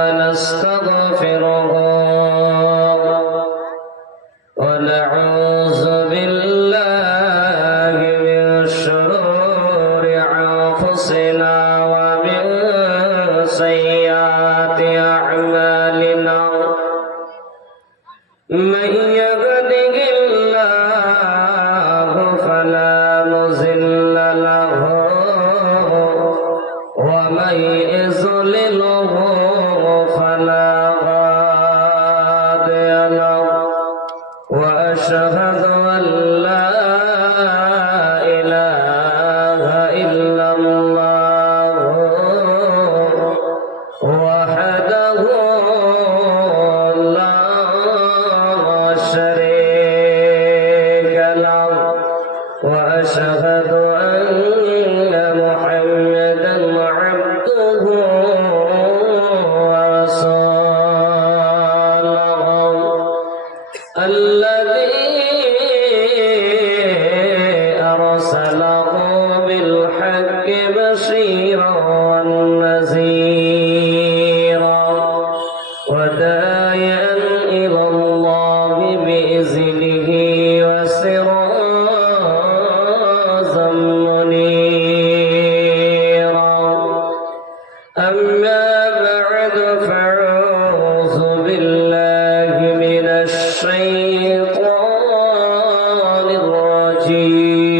ونستغفره ونعوذ بالله من شرور أنفسنا ومن سيئات أعمالنا من يهده الله فلا مضل له ومن يضلله فلا هادي له وأشهد أن لا إله إلا الله وحده لا شريك له وأشهد أن محمدا عبده ورسوله الذي أرسله بالحق بشيرا ونذيرا وداعيا إلى الله بإذنه وسراجا منيرا أما بعد فأعوذ بالله من الشيطان الرجيم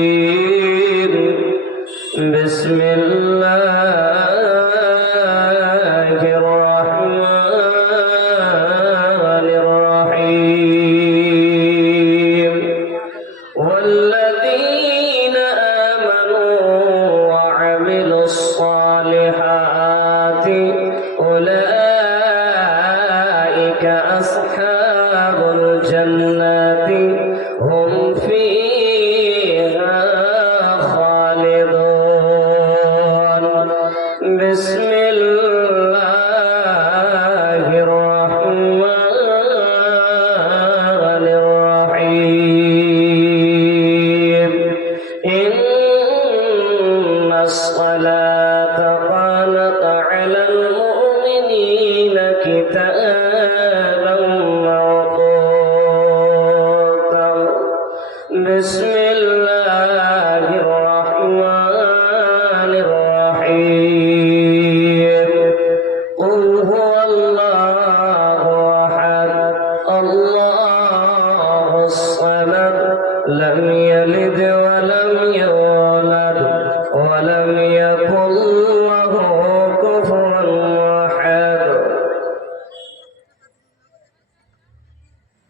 بسم الله الرحمن الرحيم والذين آمنوا وعملوا الصالحات أولئك أصحاب الجنات هم فيها خالدون بسم الله الرحمن الرحيم إن الصلاة كانت على المؤمنين كتابا موقوتا بسم الله الرحمن الرحيم قل هو الله أحد الله الصمد لم يلد ولم يولد ولم يكن له كفوا أحد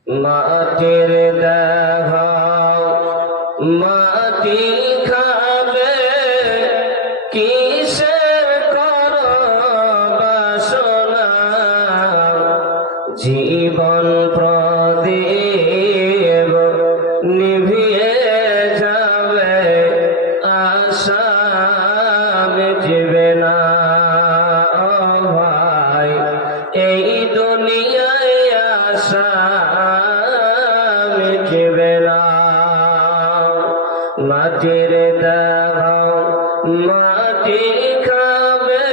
মাটির দেহ মাটি খাবে কিসের করো বাসনা জীবন প্রদীপ নিভিয়ে যাবে আশা মিটবে না ভাই এই দুনিয়ায় আশা মিটবে না মাটির দেহ মাটি খাবে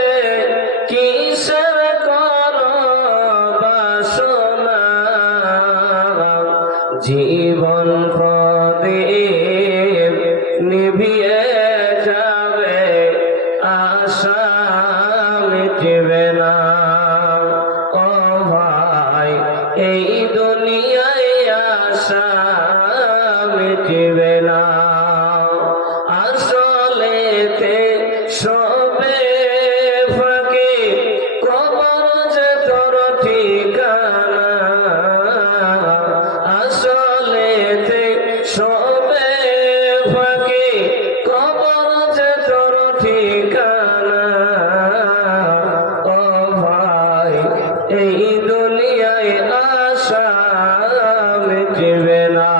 কিসের করো বাসনা জীবন প্রদীপ নিভিয়ে যাবে আশা মিটবে না ও ভাই এই দুনিয়ায় আশা মিটবে না আসলেতে সবে ফাঁকি কবর যে তোর ঠিকানা আসলেতে সবে ফাঁকি কবর যে তোর ঠিকানা ও ভাই এই দুনিয়ায় আশা মিটবে না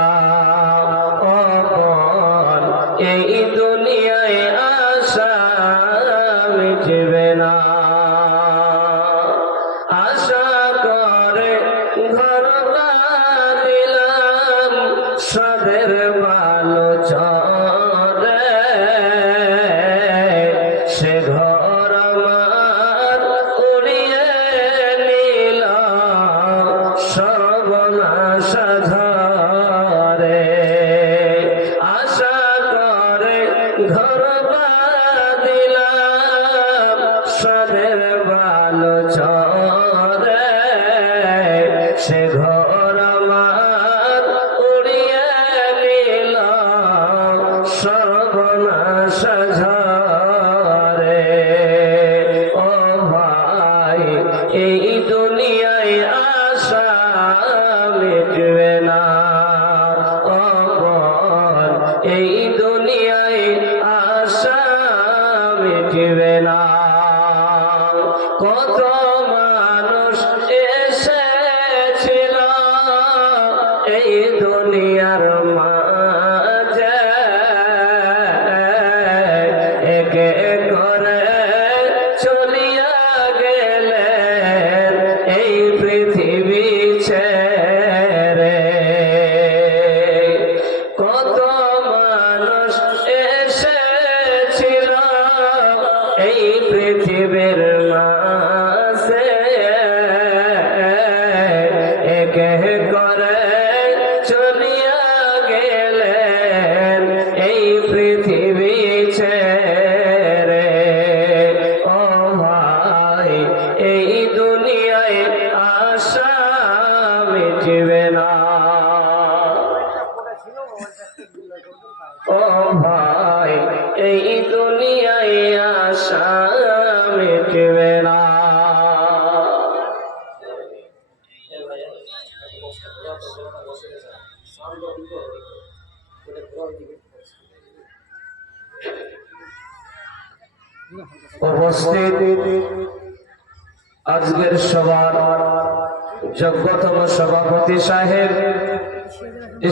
এই দুনিয়ায় আশা মিটবে না আশা করে ঘর বাঁধিলাম সাদের ভালো চরে সে ঘর আমার উড়িয়ে আলো ছড়ে সে ঘর আমার উড়িয়ে নিল সর্বনাশ ঝরে। ও ভাই এই দুনিয়ায় আশা মিটবে না, ও বোন এই দুনিয়ায় আশা মিটবে না। কত মানুষ এসেছিল এই দুনিয়ার মাঝে, একে করে চলিয়া গেলেন এই পৃথিবী ছেড়ে। কত মানুষ এসেছিল এই পৃথিবীর মাঝে, একে করে চলিয়া গেলেন এই পৃথিবী ছেড়ে। ও ভাই এই দুনিয়ায় আশা মিটবে না, ও ভাই এই দুনিয়ায় আশা মিটবে না। উপস্থিত আজকের সভার যোগ্যতম সভাপতি সাহেব,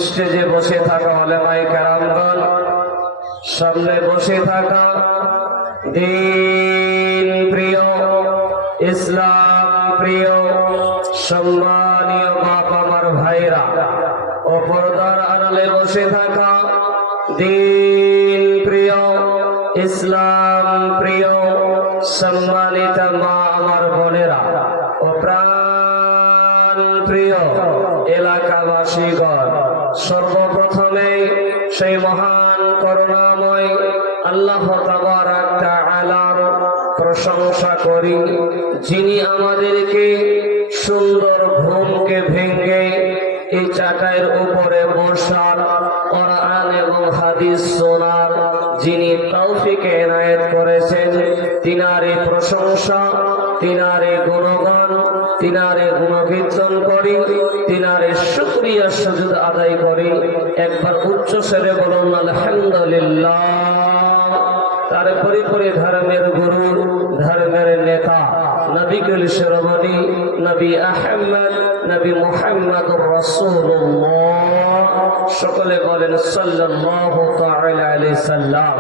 স্টেজে বসে থাকা উলামায়ে কেরামগণ, সামনে বসে থাকা দ্বীন প্রিয়, ইসলাম প্রিয় সম্মানীয় বাপ আমার ভাইরা, ও পর্দার আড়ালে বসে থাকা দ্বীন প্রিয়, ইসলাম প্রিয় সম্মানিত মা আমার বোনেরা ও প্রাণ প্রিয় এলাকাবাসীগণ, সর্বপ্রথমে সেই মহান করুণাময় আল্লাহ তাবারাক তাআলার প্রশংসা করি, যিনি আমাদেরকে সুন্দর ঘুমকে ভেঙে এই চাটাইয়ের উপরে বসার, কোরআন এবং হাদিস শোনার যিনি তৌফিক এনায়েত করেছেন, তিনারে প্রশংসা, তিনারে গুণগান, তিনারে গুণকীর্তন করি, তিনারে শুকরিয়া সুজুদ আদায় করি। একবার উচ্চ স্বরে বলুন আলহামদুলিল্লাহ। তার পরিপরি ধর্মের গুরু, ধর্মের নেতা, নবীকুল শিরোমণি নবী আহমদ নবী মুহাম্মদুর রাসূলুল্লাহ, সকলে বলেন সাল্লাল্লাহু তাআলা আলাইহি সাল্লাম।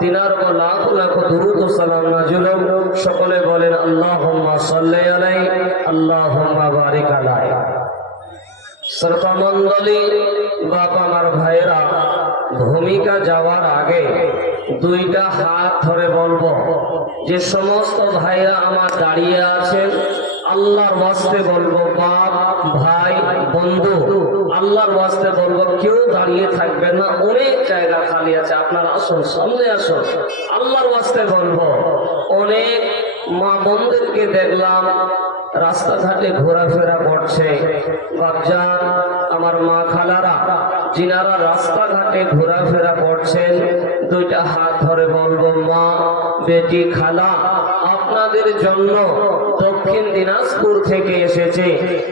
তিনার উপর লাখ লাখ দুরূদ ও সালাম নাযিল হোক। সকলে বলেন আল্লাহুম্মা সাল্লি আলাইহি আল্লাহুম্মা বারিক আলাইহি। শ্রোতা মণ্ডলী, বাপ আমার ভাইরা, ভূমিকা যাওয়ার আগে দুইটা হাত ধরে বলবো, যে সমস্ত ভাইরা আমার দাঁড়িয়ে আছেন, আল্লাহর ওয়াস্তে বলবো, বাপ ভাই বন্ধু, আল্লাহর ওয়াস্তে বলবো কেউ দাঁড়িয়ে থাকবেন না, অনেক জায়গা খালি আছে, আপনারা আসুন, সামনে আসুন। আল্লাহর ওয়াস্তে বলবো, অনেক মা বোনদেরকে দেখলাম রাস্তাঘাটে ঘোরাফেরা করছে। বাপজান, আমার মা খালারা, যিনারা রাস্তাঘাটে ঘোরাফেরা করছেন, দুইটা হাত ধরে বলবো, মা বেটি খালা, আপনাদের জন্য দক্ষিণ দিনাজপুর থেকে এসেছে,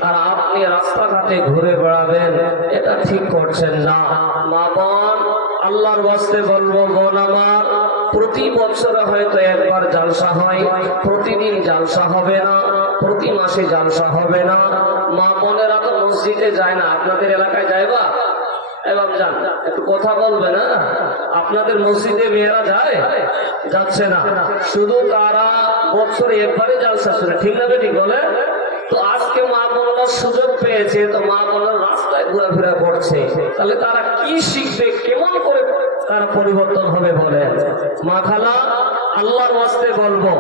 আর আপনি রাস্তাঘাটে ঘুরে বেড়াবেন, এটা ঠিক করছেন না। মা বোন, আল্লাহর ওয়াস্তে বলবো, বোন আমার, প্রতি বছরে হয়তো একবার জালসা হয়, প্রতিদিন জালসা হবে না, প্রতি মাসে জালসা হবে না। মা বোনেরা তো মসজিদে যায় না, আপনাদের এলাকায় যাইবা? এবার যান, একটু কথা বলবে না? আপনাদের মসজিদে মেয়েরা যায়? যাচ্ছে না, শুধু তারা বছরে একবারে জালসা শুনে, ঠিক না বেটি বলে? তো আজকে মা বোনরা সুযোগ পেয়েছে, তো মা বোনরা রাস্তায় ঘোরাফেরা করছে, তাহলে তারা কি শিখবে, কেমন করে তারা পরিবর্তন হবে বলে? মা খালা, আল্লাহর ওয়াস্তে বলবো,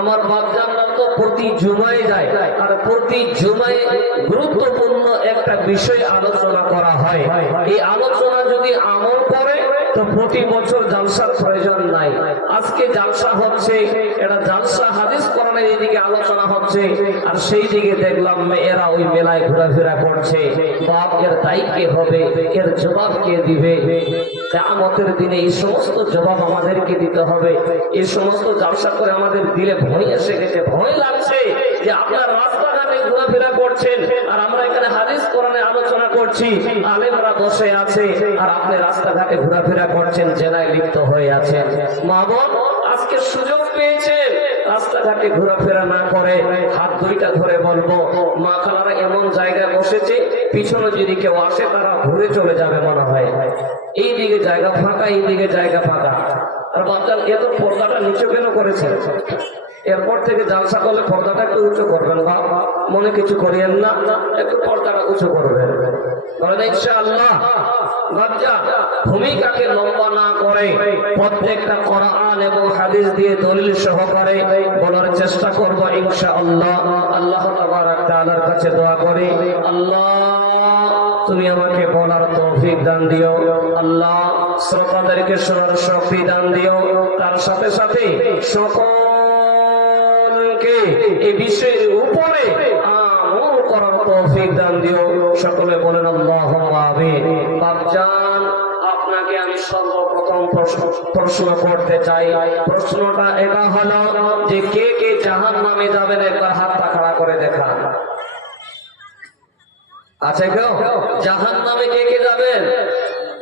আমার বাপজানরা তো প্রতি জুমায় যায়, আর প্রতি জুমায় গুরুত্বপূর্ণ একটা বিষয় আলোচনা করা হয়। এই আলোচনা যদি আমল করে তো প্রতি বছর জালসার প্রয়োজন নাই। আজকে জালসা হচ্ছে, এটা জালসা হাদিস কোরআনের এইদিকে আলোচনা হচ্ছে, আর সেই দিকে দেখলাম মেয়েরা ওই মেলায় ঘোরাফেরা করছে। বাপ এর দায়ী কে হবে, এর জবাব কে দিবে? কিয়ামতের দিনে এই সমস্ত জবাব আমাদেরকে দিতে হবে। এই সমস্ত জালসা করে আমাদের দিলে ভয় এসে গেছে, ভয় লাগছে যে আপনার রাস্তাঘাটে ঘোরাফেরা করছেন আর আমরা এখানে হাদিস কোরআনে আলোচনা করছি, আলেমরা বসে আছে আর আপনি রাস্তাঘাটে ঘোরাফেরা করছেন, জেনায় লিপ্ত হয়ে আছেন। মা বোন, আজকে সুযোগ পেয়েছেন, রাস্তাঘাটে ঘোরাফেরা না করে হাত দুইটা ধরে বলবো, মা খালারা এমন জায়গায় বসেছে, পিছনে যদি কেউ আসে তারা ঘুরে চলে যাবে মনে হয়। এই দিকে জায়গা ফাঁকা, এই দিকে জায়গা ফাঁকা। আর বাচ্চা এত পর্দাটা নিচু কেন করেছে? এরপর থেকে জালসা করলে পর্দাটা একটু উঁচু করবেন, বা মনে কিছু করিয়েন না, একটু পর্দাটা উঁচু করবেন ইনশাআল্লাহ। বাচ্চা ভূমিকাকে লম্বা না করে প্রত্যেকটা কোরআন এবং হাদিস দিয়ে দলিল সহকারে বলার চেষ্টা করব ইনশাআল্লাহ। আল্লাহ তাবারক তাআলার কাছে দোয়া করি, আল্লাহ তুমি আমাকে বলার তৌফিক দান দিও, আল্লাহ শ্রোতাদেরকে শোনার শক্তি দান দিও, তার সাথে সাথে সকলকে এই বিষয়ের উপরে আমল করার তৌফিক দান দিও। সকলে বলেন আল্লাহুম্মা আমিন। বাপজান, আপনাকে আমি সর্বপ্রথম প্রশ্ন করতে চাই। প্রশ্নটা এটা হলো যে কে কে জাহান্নামে যাবেন? একবার হাতটা খাড়া করে দেখান। আছে কেউ? জাহান্নামে কে কে যাবেন?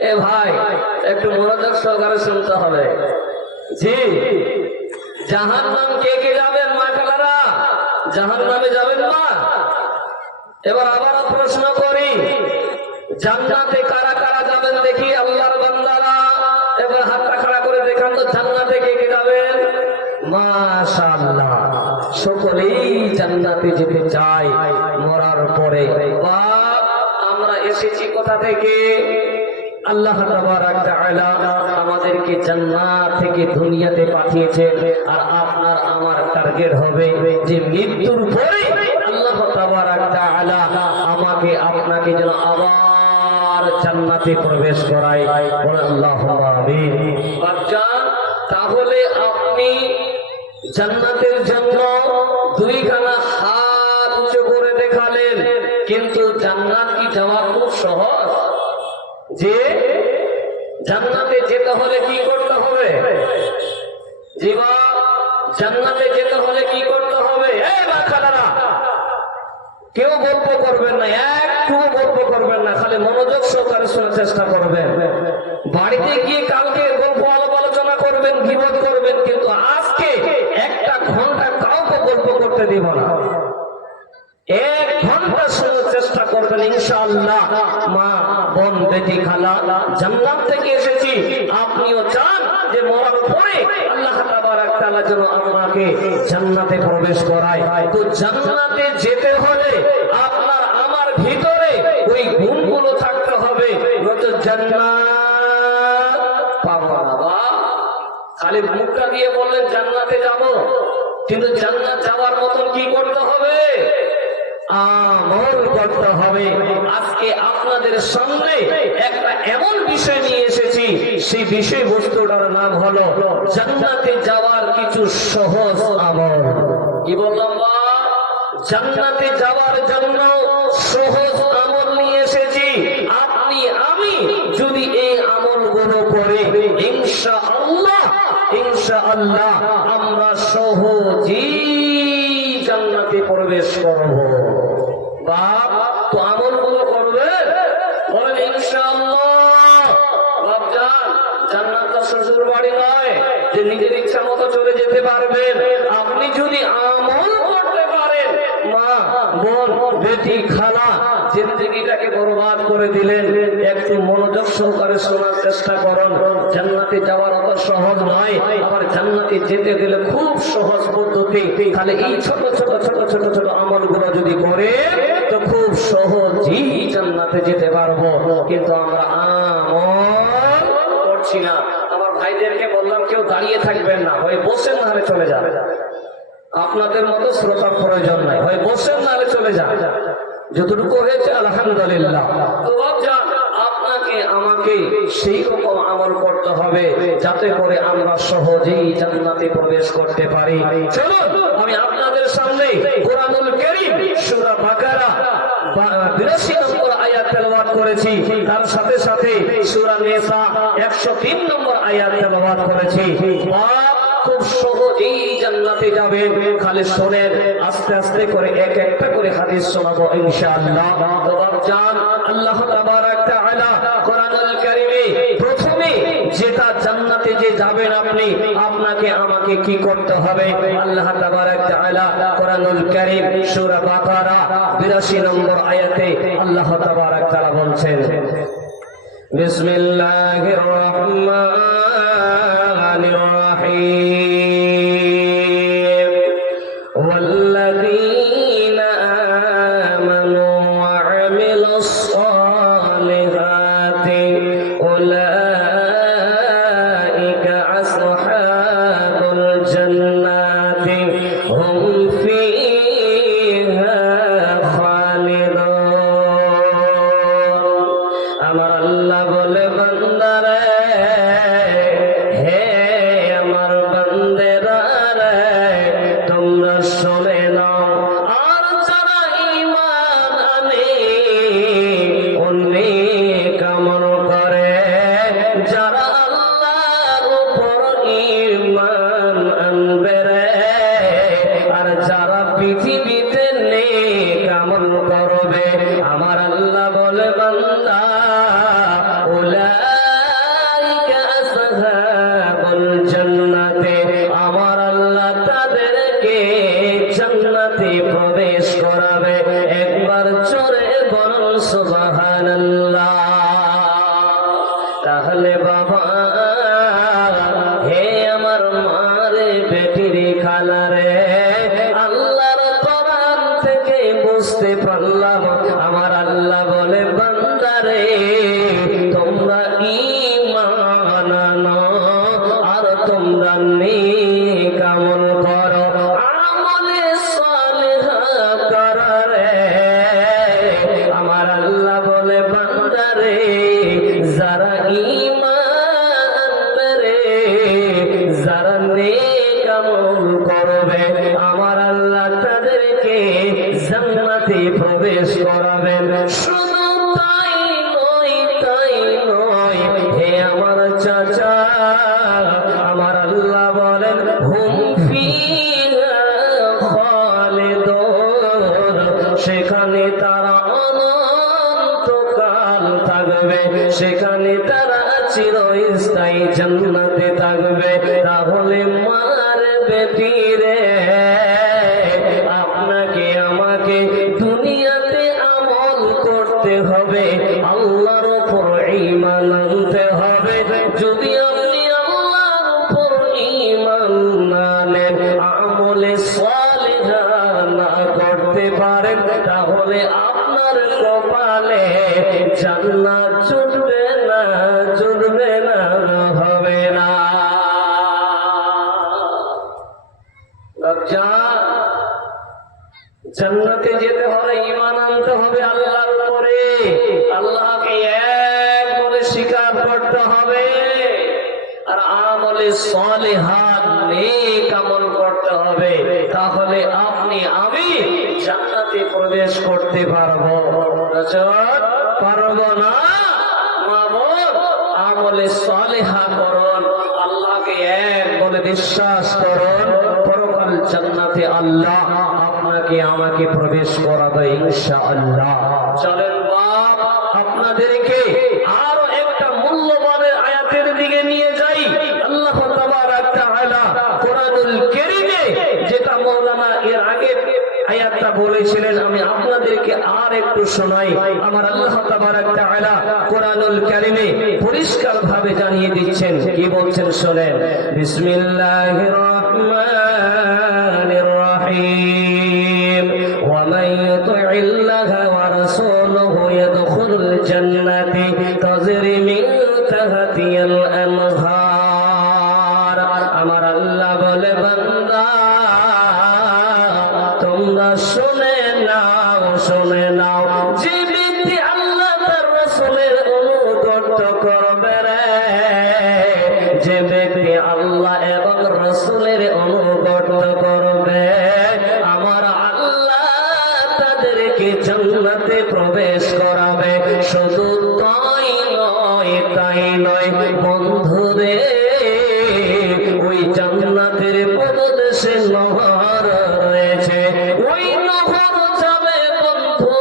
এ ভাই, একটু মনোযোগ সহকারে শুনতে হবে। জি, জাহান্নাম কে কে যাবেন? মা খালারা জাহান্নামে যাবেন না? এবার আবার প্রশ্ন করি, জান্নাতে কারা কারা যাবেন দেখি? আল্লাহর বান্দারা এবার হাতটা খাড়া করে দেখান তো, জান্নাতে কে কে যাবেন? মাশাআল্লাহ, সকলেই জান্নাতে যেতে চায় মরার পরে। আমরা এসেছি কোথা থেকে? আল্লাহ তাবারক তাআলা আমাদেরকে জান্নাত থেকে দুনিয়াতে পাঠিয়েছেন, আর আপনার আমার টার্গেট হবে যে মৃত্যুর পরে আল্লাহ তাবারক তাআলা আমাকে আপনাকে যেন আবার জান্নাতে প্রবেশ করায়। আল্লাহুম্মা আমিন। বাচ্চান, তাহলে আপনি জান্নাতের জন্য দুইখানা হাত উঁচু করে দেখালেন, কিন্তু জান্নাত কি যাওয়া খুব সহজ? যে জান্নাতে যেতে হলে কি করতে হবে? জীবা, জান্নাতে যেতে হলে কি করতে হবে? এই বাচ্চারা কেউ গল্প করবেন না, একটু গল্প করবেন না, খালি মনোযোগ সহকারে শোনার চেষ্টা করবেন। বাড়িতে গিয়ে কালকে গল্প আলোচনা করবেন, গীবত করবেন, কিন্তু আজকে একটা ঘন্টা কাউকে গল্প করতে দিব না। 1 ঘন্টা শোনার চেষ্টা করবেন ইনশাআল্লাহ। মা বোন বেটি খালা, জান্নাত থেকে এসেছি, আপনিও চান যে মরার পরে আল্লাহ তাবারক তাআলা যেন আমাকে জান্নাতে প্রবেশ করায়। তো জান্নাতে যেতে হলে আপনার আমার ভিতরে ওই গুণগুলো থাকতে হবে, নয়তো জান্নাত পাবো না। বা খালি মুখটা দিয়ে বললেন জান্নাতে যাব, কিন্তু জান্নাত যাওয়ার মতন কি করতে হবে? আমল করতে হবে। আজকে আপনাদের সামনে একটা এমন বিষয় নিয়ে এসেছি, সেই বিষয় বস্তুটার নাম হলো জান্নাতে যাওয়ার কিছু সহজ আমল। কি বললাম? জান্নাতে যাওয়ার জন্য সহজ আমল নিয়ে এসেছি। আপনি আমি যদি এই আমলগুলো করে ইনশাআল্লাহ ইনশাআল্লাহ আমরা সহজেই জান্নাতে প্রবেশ করব। বাপ, তো আমলগুলো করবেন, বলেন ইনশাআল্লাহ। বাপজান, জান্নাতটা শ্বশুর বাড়ি নয় যে নিজের ইচ্ছা মতো চলে যেতে পারবেন। আপনি যদি আমল করতে পারেন, মা বোন বেটি খালা জিন্দেগিটাকে বরবাদ করে দিলেন। একটু মনোযোগ সহকারে শোনার চেষ্টা করুন। জান্নাতে যাওয়ার অত সহজ নয়, আবার জান্নাতে যেতে গেলে খুব সহজ পদ্ধতি। তাহলে এই ছোট ছোট ছোট ছোট ছোট আমলগুলো যদি করে তো খুব সহজেই জান্নাতে যেতে পারবো। কিন্তু আমরা আমল করছি না। আমার ভাইদেরকে বললাম কেউ দাঁড়িয়ে থাকবেন না, হয় বসেন না হলে চলে যাবে। আপনাদের মতো শ্রোতার প্রয়োজন নাই, হয় বসেন না হলে চলে যাবে। যতটুকু হয়েছে আলহামদুলিল্লাহ। তো আপনাকে আমাকে আমাদেরকে সেই রকম আমল করতে হবে যাতে করে আমরা সহজেই জান্নাতে প্রবেশ করতে পারি। চলুন আমি আপনাদের সামনে কোরআনুল কারীম সূরা বাকারা 82 নম্বর আয়াত তেলাওয়াত করেছি, তার সাথে সাথে সূরা নিসা 103 নম্বর আয়াত তেলাওয়াত করেছি। খুব সহজেই জান্নাতে যাবেন, খালি শোনেন, আস্তে আস্তে করে এক একটা করে হাদিস শোনাবো ইনশাআল্লাহ। তো বাপজান, আল্লাহ তাবারক তাআলা কোরআনুল কারীমে প্রথমে যেটা জান্নাতে যে যাবেন আপনি, আপনাকে আমাকে কি করতে হবে? আল্লাহ তাবারক তাআলা কোরআনুল কারীম সূরা বাকারা 82 নম্বর আয়াতে আল্লাহ তাবারক তাআলা বলছেন, বিসমিল্লাহির রহমানির রহিম, ওয়াল্লাযীনা আমানু ওয়া আমিলুস সালিহাতি উলাইকা আসহাবুল জান্নাতি হুম ফিহা খালিদুন। আমার আল্লাহ বলে, বান্দারে, হে আমার বান্দেরা রে, তোমরা শুনে নাও, আর যারা ঈমান আনে, নেক আমল করে, যারা আল্লাহর উপর ঈমান আনবে রে, আর যারা পৃথিবীতে নেক আমল করবে, আমার আল্লাহ বলে, বান্দা, উলাইকা আসহাবুল জান্নাতে, আমার আল্লাহ তাদেরকে জান্নাতে প্রবেশ করাবে। একবার জোরে বলুন সুবহানাল্লাহ। তাহলে বাবা, হে আমার মারে, বেটির খালারে, আল্লাহর কোরআন থেকে বুঝতে পারলাম আমার আল্লাহ বলে, বান্দারে, তোমরা ঈমান আনো আর তোমরা নেক আমল করো, আমলে সালেহ করো রে। আমার আল্লাহ বলে, বান্দারে, যারা ঈমান আনবে রে, যারা নেক আমল করবে, আমার আল্লাহ তাদেরকে জান্নাতে প্রবেশ করাবেন। শুধু তাই নয়, তাই নয়, হে আমার চাচা, আমার আল্লাহ বলেন, হুম ফিহা খালিদুন, সেখানে তারা অনন্তকাল থাকবে, সেখানে তারা চিরস্থায়ী জান্নাতে থাকবে। তাহলে মার বেটি রে, আপনাকে আমাকে দুনিয়াতে আমল করতে হবে, আল্লাহর উপর ঈমান আনতে হবে। যদি আপনি আল্লাহর উপর ঈমান না আনেন, আমলে সালেহ না করতে পারেন, তাহলে আপনার কপালে জান্নাত জুটবে না, জুটবে না, হবে না। জান্নাতে যেতে হলে ঈমান আনতে হবে আল্লাহর উপরে, আল্লাহকে এক বলে স্বীকার করতে হবে, আর আমলে সালিহাত নেক আমল করতে হবে। তাহলে আপনি আমি জান্নাতে প্রবেশ করতে পারবো, পারবো না? মাবুদ, আমলে সালিহা করুন, আল্লাহকে এক বলে বিশ্বাস করুন, পরকাল জান্নাতে আল্লাহ আপনাকে আমাকে প্রবেশ করাবে ইনশাআল্লাহ। চলেন বাপ, আপনাদেরকে আরো একটা মূল্যবানের আয়াতের দিকে নিয়ে যাই। আল্লাহ তাবারক তাআলা কোরআনুল কারীমে যেটা মাওলানা এর আগে আয়াতটা বলেছিলেন, আমি আপনাদেরকে আর একটু শোনাই। আমার আল্লাহ তাবারক তাআলা কোরআনুল কারীমে পরিষ্কার ভাবে জানিয়ে দিচ্ছেন, কি বলছেন শুনেন। বিসমিল্লাহির রহমানির রহিম, ওয়া মান ইউতি'িল্লাহা ওয়া রাসূলহু ইয়াদখুলুল জান্নাতি তাজরি মিন তাহতিহাল আনহার। আমার আল্লাহ বলে, বান্দা, তোমরা শুনে নাও, শুনে নাও, যে ব্যক্তি আল্লাহ তার রাসূলের অনুগত করে, তাদেরকে জান্নাতে প্রবেশ করাবে। শুধু তাই নয় বন্ধুরে, ওই জান্নাতের পদদেশে নহর রয়েছে, ওই নহর যাবে বন্ধু,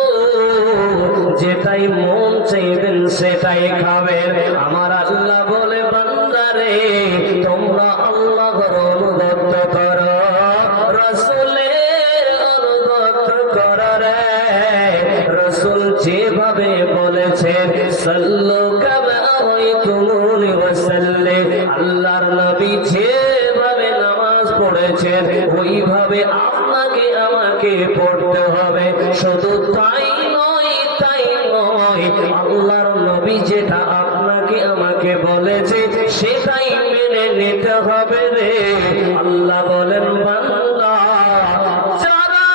যেটাই মন চাইবেন সেটাই খাবেন। আমার আল্লাহ বলে, বান্দারে তোমরা আল্লাহর অনুগত করো, রাসূলের অনুগত করো রে। রাসূল যেভাবে বলেছেন, সাল্লু কামা রাআইতুমুনি ওয়াসাল্লি, আল্লাহর নবী যেভাবে নামাজ পড়েছেন ওইভাবে আপনাকে আমাকে পড়তে হবে। শুধু তাই নয় আল্লাহর নবী যেটা আপনাকে আমাকে বলেছে সেটাই মেনে নিতে হবে রে। আল্লাহ বলেন, বান্দা যারা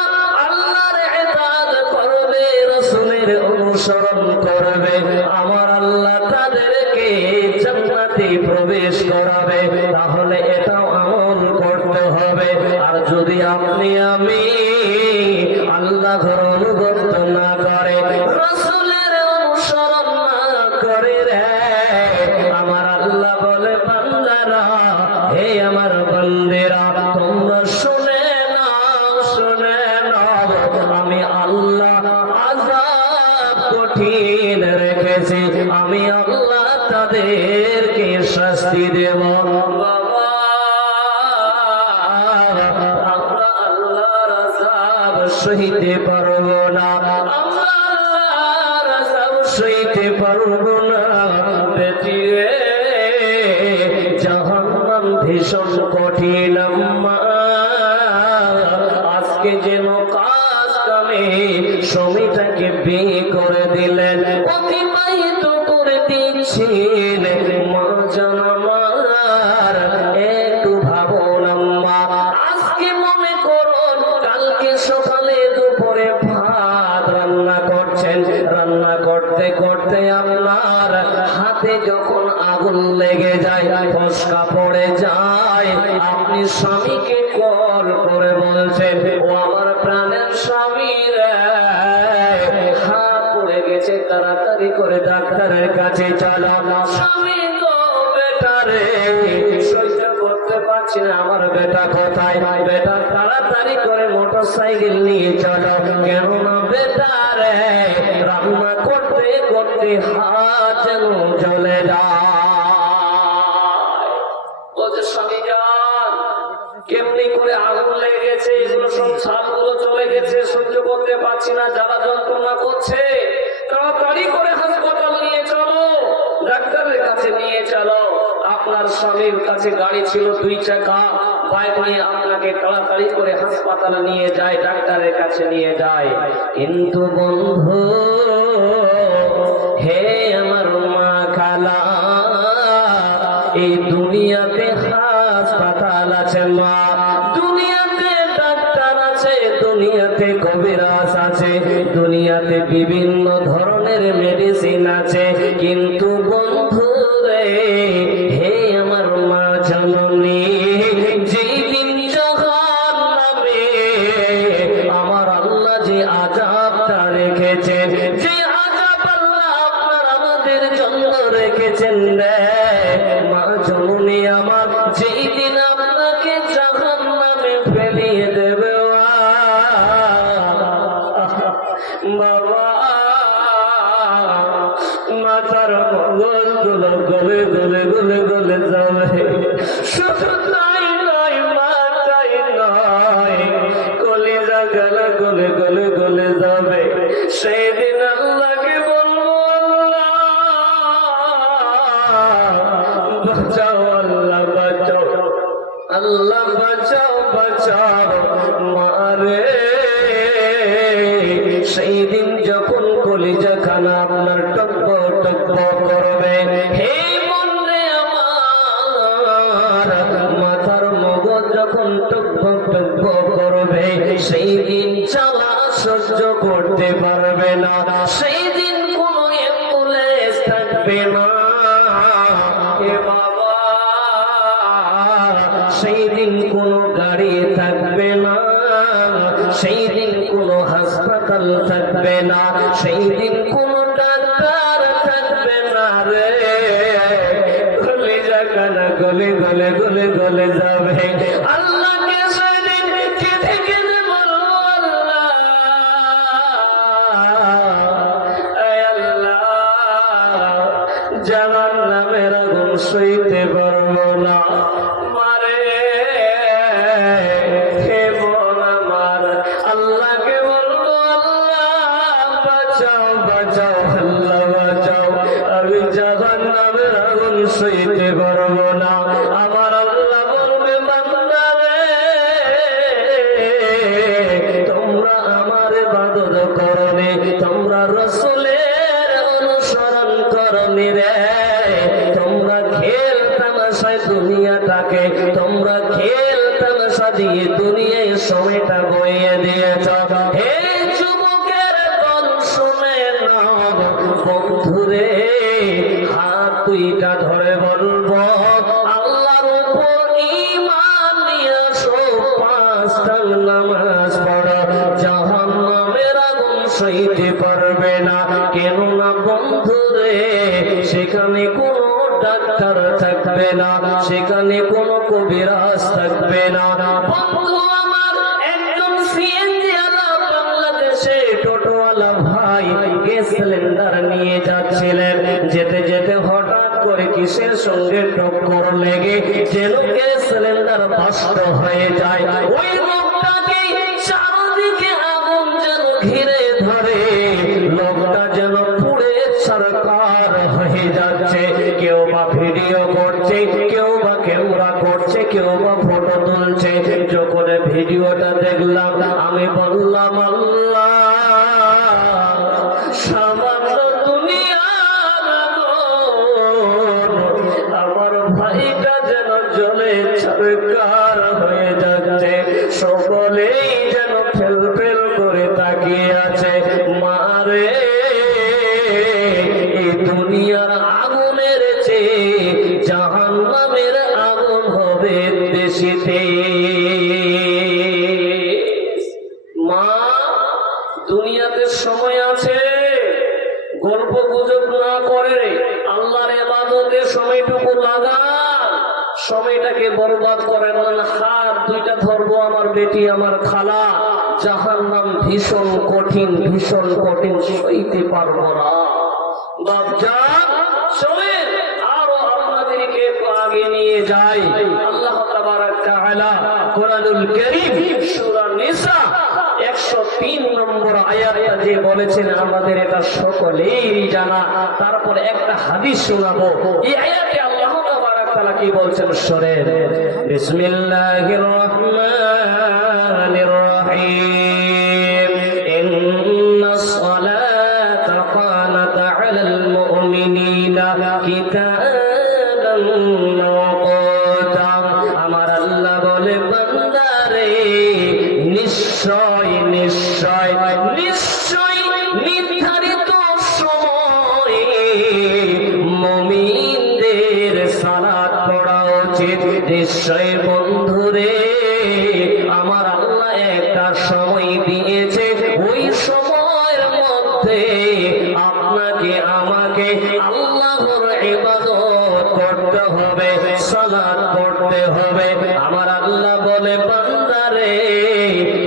আল্লাহর ইবাদত করবে, রাসূলের অনুসরণ করবে, আমার আল্লাহ তাদেরকে জান্নাতে প্রবেশ করাবে। তাহলে এটাও আমল করতে হবে। আর যদি আপনি আমি আল্লাহর অনুগত না করে, রাসূলের অনুসরণ না করে রে, আমার আল্লাহ বলে, বান্দারা, হে আমার বান্দেরা, তোমরা শুনে নাও, আমি আল্লাহ আযাব কঠিন রেখেছি, আমি আল্লাহ তাদেরকে শাস্তি দেব। বাবা, আমরা আল্লাহর আযাব সইতে পারবো না, আমরা আল্লাহর আযাব সইতে পারবো না। বেটিয়ে, জাহান্নাম ভীষণ কঠিন আম্মা। আজকে যেন কাজ কামে সময়টাকে বিয়ে করে দিলেন, অতিবাহিত করে দিচ্ছেন। মা জান আমার, একটু ভাবুন আম্মা, আজকে মনে করুন কালকে সকালে দুপুরে ভাত রান্না করছেন, রান্না করতে করতে আপনার হাতে যখন আগুন লেগে যায়, ফসকা পড়ে যায়, আপনি স্বামীকে কল করে বলছেন, ও আমার প্রাণের স্বামী রে, হাত পড়ে গেছে, তাড়াতাড়ি করে ডাক্তারের কাছে চলো। স্বামী গো, বেটা রে, সহ্য করতে পারছি না, আমার বেটা কোথায়? বেটা তাড়াতাড়ি করে মোটরসাইকেল নিয়ে চলো, কেননা বেটা রে রান্না করতে করতে হাত যেন জ্বলে যায়। বলছে, স্বামী যান, কেমনি করে আগুন লেগে গেছে, এগুলো সব ছালগুলো চলে গেছে, সহ্য করতে পারছি না, যারা যন্ত্রণা করছে, তাড়াতাড়ি করে হাসপাতাল নিয়ে চলো, ডাক্তারের কাছে নিয়ে চলো। আপনার স্বামীর কাছে গাড়ি ছিল 2 চাকা, বাইক নিয়ে আপনাকে তাড়াতাড়ি করে হাসপাতালে নিয়ে যায়, ডাক্তারের কাছে নিয়ে যায়। কিন্তু বন্ধু, হে আমার মা খালা, এই দুনিয়াতে হাসপাতাল আছে মা, দুনিয়াতে ডাক্তার আছে, দুনিয়াতে কবিরাজ আছে, দুনিয়াতে বিভিন্ন ধরনের মেডিসিন আছে, কিন্তু বন্ধু রে, হে আমার মা জননী, যেই দিন জাহান্নামে আমার আল্লাহ যে আযাবটা রেখেছেন, যে আযাব আল্লাহ আপনার আমাদের জন্য রেখেছেন রে মা জননী আমার, যেই দিন আপনাকে জাহান্নামে ফেলিয়ে দেবে বাবা, মাথার মগজ গুলো গলে গলে গলে গলে যাবে। শুধু তাই নয়, মাথায় নয়, কলিজা গলে গলে গলে গলে যাবে। সেই দিন আল্লাহকে বলবো, বাঁচাও আল্লাহ, বাঁচাও আল্লাহ, বাঁচাও বাঁচাও মারে। সেই দিন যখন কলিজা খানা আপনার টকব টকব করবে, হে মন রে আমার, মাথার মগজ যখন টকব টকব করবে, সেই দিন জ্বালা সহ্য করতে পারবে না, সেই দিন কোনো অ্যাম্বুলেন্স থাকবে না হে বাবা, সেই দিন কোনো গাড়ি থাকবে না, সেই দিন কোনো হাসপাতাল থাকবে না, সেই দিন কোন ডাক্তার থাকবে না রে। কলিজা কানা গলে গলে গলে গলে যাবে। আল্লাহকে সেদিন কেঁদে কেঁদে বলবো, আল্লাহ আল্লাহ, জাহান্নামের আগুন সইতে পারবো না। মারে হে মন আমার, আল্লাহকে বলবো, আল্লাহ বাঁচাও বাঁচাও, আল্লাহ বাঁচাও, আমি জাহান্নামের আগুন সইতে পারবো না। আমার আল্লাহ বলবে, বান্দা রে, তোমরা আমার ইবাদত করনি, তোমরা রাসূলের অনুসরণ করনি রে। তোমরা খেল তামাশায় দুনিয়াটাকে, তোমরা খেল তামাশা দিয়ে দুনিয়ায় সময়টা বইয়ে দিয়েছ। হে যুবকের দল, শুনে নাও বন্ধুরে, হাত দুইটা ধরে বলবো, আল্লাহর উপর ঈমান নিয়ে আসো, 5টা নামাজ পড়ো, জাহান্নামের আগুন সইতে পারবে না। কেননা বন্ধুরে, সেখানে কোনো ডাক্তার থাকবে না, সেখানে কোনো কবিরাজ থাকবে না। বন্ধু আমার, একজন সিএনজি আলা বাংলাদেশে টোটোওয়ালা ভাই গ্যাস সিলিন্ডার নিয়ে যাচ্ছিলেন। যেতে যেতে হঠাৎ করে কিসের সঙ্গে টক্কর লেগে যেন গ্যাস সিলিন্ডার নষ্ট হয়ে যায়। ওই লোকটাকে চারদিকে আগুন যেন ঘিরে ধরে, লোকটা যেন পুড়ে ছারখার হয়ে যাচ্ছে। কেউ বা ভিডিও করছে, কেউ বা ক্যামেরা করছে, কেউ বা ফটো তুলছে। যখন ভিডিওটা দেখলাম, আমি বললাম, আল্লাহ, সামান্য দুনিয়ার আগুন, আমার ভাইটা যেন জ্বলে ছারখার হয়ে যাচ্ছে। সকলেই যেন ফেল ফেল করে তাকিয়ে আছে। মারে, এই দুনিয়ার আগুনের চেয়ে জাহান্নামের আগুন হবে বেশি তেজ। মা, দুনিয়াতে সময় আছে, গল্প গুজব না করে আল্লাহর ইবাদতে সময়টুকু লাগান, সময়টাকে বরবাদ করেন না। হাত দুইটা ধরবো, আমার বেটি, আমার খালা, জাহান্নাম ভীষণ কঠিন, ভীষণ কঠিন, সইতে পারবো না। বাপজান, চলেন আরো আপনাদেরকে আগে নিয়ে যাই। আল্লাহ তাবারক তাআলা কোরআনুল কারীম সূরা নিসা 103 নম্বর আয়াতে যে বলেছেন, আমাদের এটা সকলেরই জানা। তারপর একটা হাদিস শোনাবো। এই আয়াতে আল্লাহ তাবারক তাআলা কি বলছেন শুনেন। বিসমিল্লাহির রহমানির রহিম। ইন্নাস সালাতা কানাত আলাল মুমিনিনা কিতাবান মাওকুতা। আমার আল্লাহ বলে, বান্দারে, নিশ্চয় নিশ্চয় নিশ্চয় নির্ধারিত সময়ে মুমিনদের সালাত পড়া উচিত। নিশ্চয় বন্ধুরে, আমার আল্লাহ একটা সময় দিয়েছে, ওই সময়ের মধ্যে আপনাকে আমাকে আল্লাহর ইবাদত করতে হবে, সালাত পড়তে হবে। আমার আল্লাহ বলে, বান্দারে,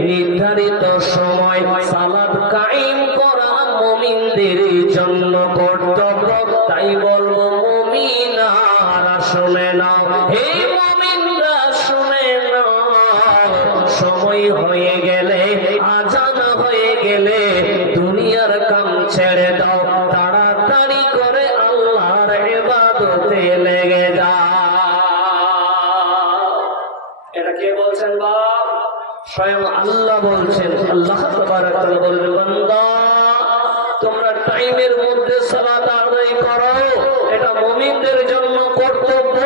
নির্ধারিত সময় সালাত কায়েম করা মুমিনদের জন্য কর্তব্য। তাই বলবো, মুমিনারা শুনে নাও, হে মুমিনরা শুনে নাও, সময় হয়ে গেলে, আজান হয়ে গেলে দুনিয়ার কাম ছেড়ে দাও, তাড়াতাড়ি করে আল্লাহর ইবাদতে লেগে যাও। এটা কে বলছেন বাপ? স্বয়ং আল্লাহ বলছেন। আল্লাহ তাবারক তাআলা বলেন, বান্দা, তোমরা টাইমের মধ্যে সালাত আদায় করো, এটা মুমিনদের জন্য কর্তব্য।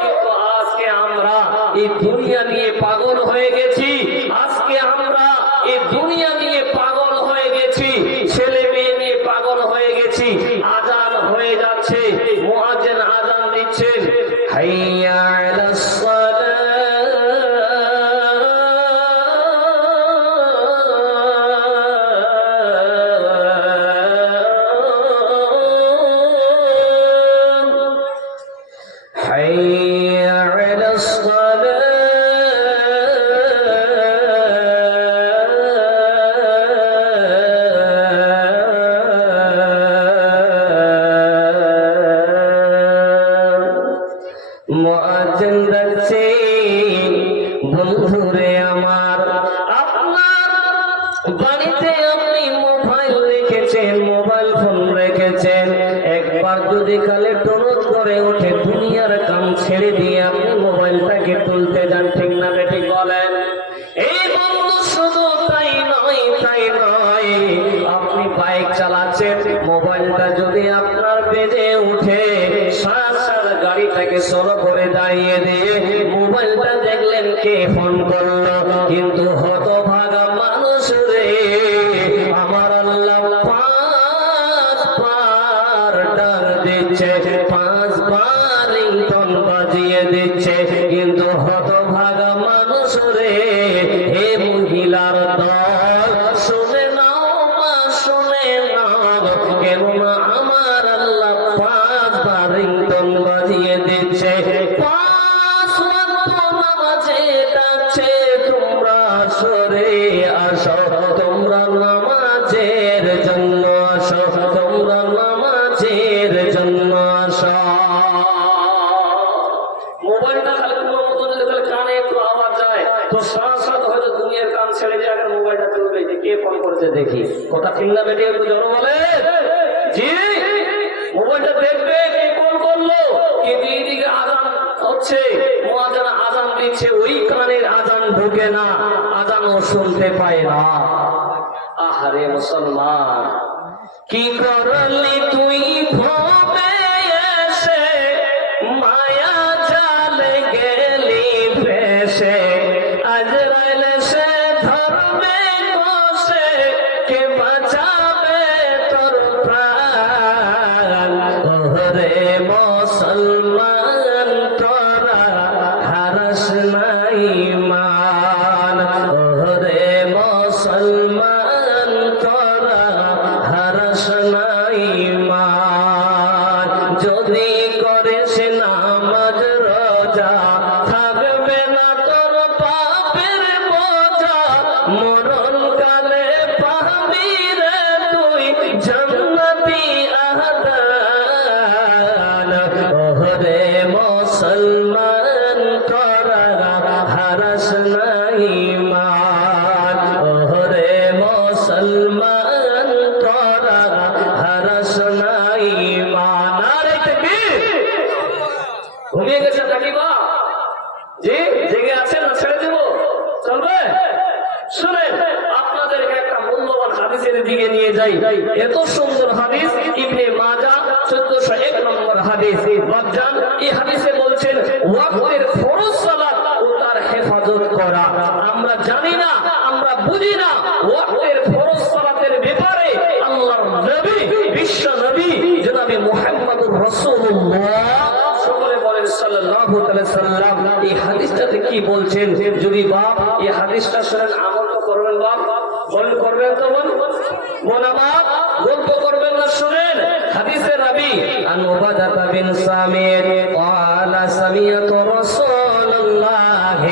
কিন্তু আজকে আমরা এই দুনিয়া নিয়ে পাগল হয়ে গেছি, আজকে আমরা এই দুনিয়া নিয়ে পাগল হয়ে গেছি, ছেলে মেয়ে নিয়ে পাগল হয়ে গেছি। আজান হয়ে যাচ্ছে, মুয়াজ্জিন আজান দিচ্ছেন, হাইয়া আলাস সালাহ, যদি কালে টনক করে ওঠে, দুনিয়ার কাম ছেড়ে দিয়ে আপনি মোবাইলটাকে তুলতে যান, ঠিক না ঠিক বলেন? এই বন্ধু শুধু তাই নয়, আপনি বাইক চালাচ্ছেন, মোবাইলটা যদি আপনার বেজে উঠে, সার গাড়িটাকে সোলো করে দাঁড়িয়ে দিয়ে মোবাইলটা দেখলেন কে ফোন করলো, কিন্তু হতভাগা মানুষ রে, আমার আল্লাহ 5 বার ডাক দিচ্ছে, 5 বার রিংটন বাজিয়ে দিচ্ছে, কিন্তু হতভাগা মানুষ রে, হে মহিলার দল, শুনে নাও মা, শুনে নাও, কেননা আমার আল্লাহ 5 বার রিংটন বাজিয়ে দিচ্ছে, 5 ওয়াক্ত নামাজে ডাকছে, তোমরা সরে আসো, তোমরা নামাজের জন্য আসো, তোমরা নামাজের জন্য আসো। মোবাইলটা খালি কোনো মতো যদি খালি কানে একটু আওয়াজ যায় তো সাথে হয়তো দুনিয়ার কান ছেড়ে দিয়ে আগে মোবাইলটা তুলবে যে কে ফোন করেছে দেখি, কথা ঠিক না বেটে? একটু জোরে বলে জি। মোবাইলটা দেখবে কে ফোন করলো, কিন্তু এইদিকে আজান হচ্ছে, মুয়াজ্জিন আজান দিচ্ছে, ওই কানের আজান ঢোকে না, আজানও শুনতে পায় না। আহারে মুসলমান, কি করলি তুই ভবে এসে, মায়া জালে গেলি ভেসে, আজরাইল সে ধরবে কষে, কে বাঁচাবে তোর প্রাণ, ওরে মুসলমান তোরা হারাস নাই মান, ওরে মুসলমান তোরা হারাস নাই মান, যদি করিস নামাজ রোজা, থাকবে না তোর পাপের বোঝা, মরণ কালে পাবি রে তুই জান্নাতি আহদান, ওরে মুসলমান তোরা হারাস নাই মান, ওরে মুসলমান তোরা হারাস নাই মান। আরে তাকবীর! ঘুমিয়ে গেছে নাকি বা জি? জেগে আছেন না ছেড়ে দেব? চলবে? শুনেন, আপনাদেরকে একটা মূল্যবান হাদিসের দিকে নিয়ে যাই। এত সুন্দর হাদিস, ইবনে মাজাহ 1401 নম্বর হাদিস। বাবজান এই হাদিসে বলছেন ওয়াক্তের ফরজ সালাত ও তার হেফাজত করা। আমরা জানি না, আমরা বুঝি না ওয়াক্তের ফরজ সালাতের ব্যাপারে আল্লাহর নবী, বিশ্ব নবী জনাবে মুহাম্মদুর রাসূলুল্লাহ সকলে বলেন সাল্লাল্লাহু আলাইহি সাল্লাম এই হাদিসটাতে কি বলছেন। যদি বাপ এই হাদিসটা শুনেন আমল তো করবেন, বাপ বলেন করবেন তো? বল বাপ, গল্প করবেন না, শুনেন। হাদিসের রাবি আন উবাদাহ বিন সামিত قال سمعت رسول الله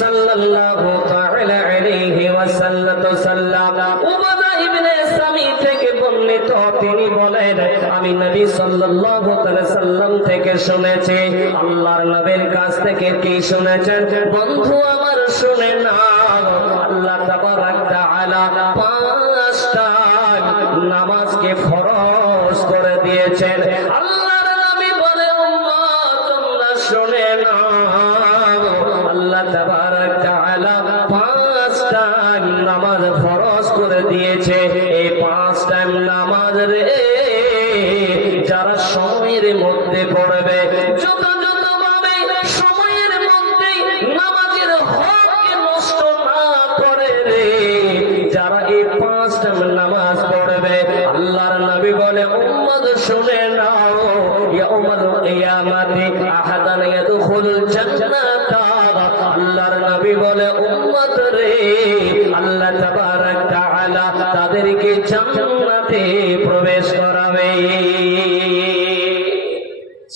সাল্লাল্লাহু তাআলা আলাইহি ওয়াসাল্লাম উবাদাহ ইবনে সামিত থেকে বর্ণিত, তিনি বলেন আমি নবী সাল্লাল্লাহু আলাইহি সাল্লাম থেকে শুনেছি। আল্লাহর নবীর কাছ থেকে কি শুনেছেন বন্ধু আমার? শুনে না, আল্লাহ তাবারাক তাআলা 5টা নামাজকে ফরজ করে দিয়েছেন। আল্লাহর নবী বলে উম্মত তোমরা শুনে নাও, আল্লাহ তাবারাক তাআলা 5টা নামাজ ফরজ করে দিয়েছে। এই 5টা নামাজ রে যারা সময়ের মধ্যে পড়বে, যথাযথভাবে সময়ের মধ্যে নামাজের হক নষ্ট না করে রে, যারা এই 5টা নামাজ পড়বে, আল্লাহর নবী বলে উম্মত শুনে নাও, ইয়াউমাল কিয়ামাতি আহাদান ইয়াদখুলুল জান্নাতা। আল্লাহর নবী বলে উম্মত রে, আল্লাহ তাবারাক তাআলা তাদেরকে জান্নাতে প্রবেশ করাবে।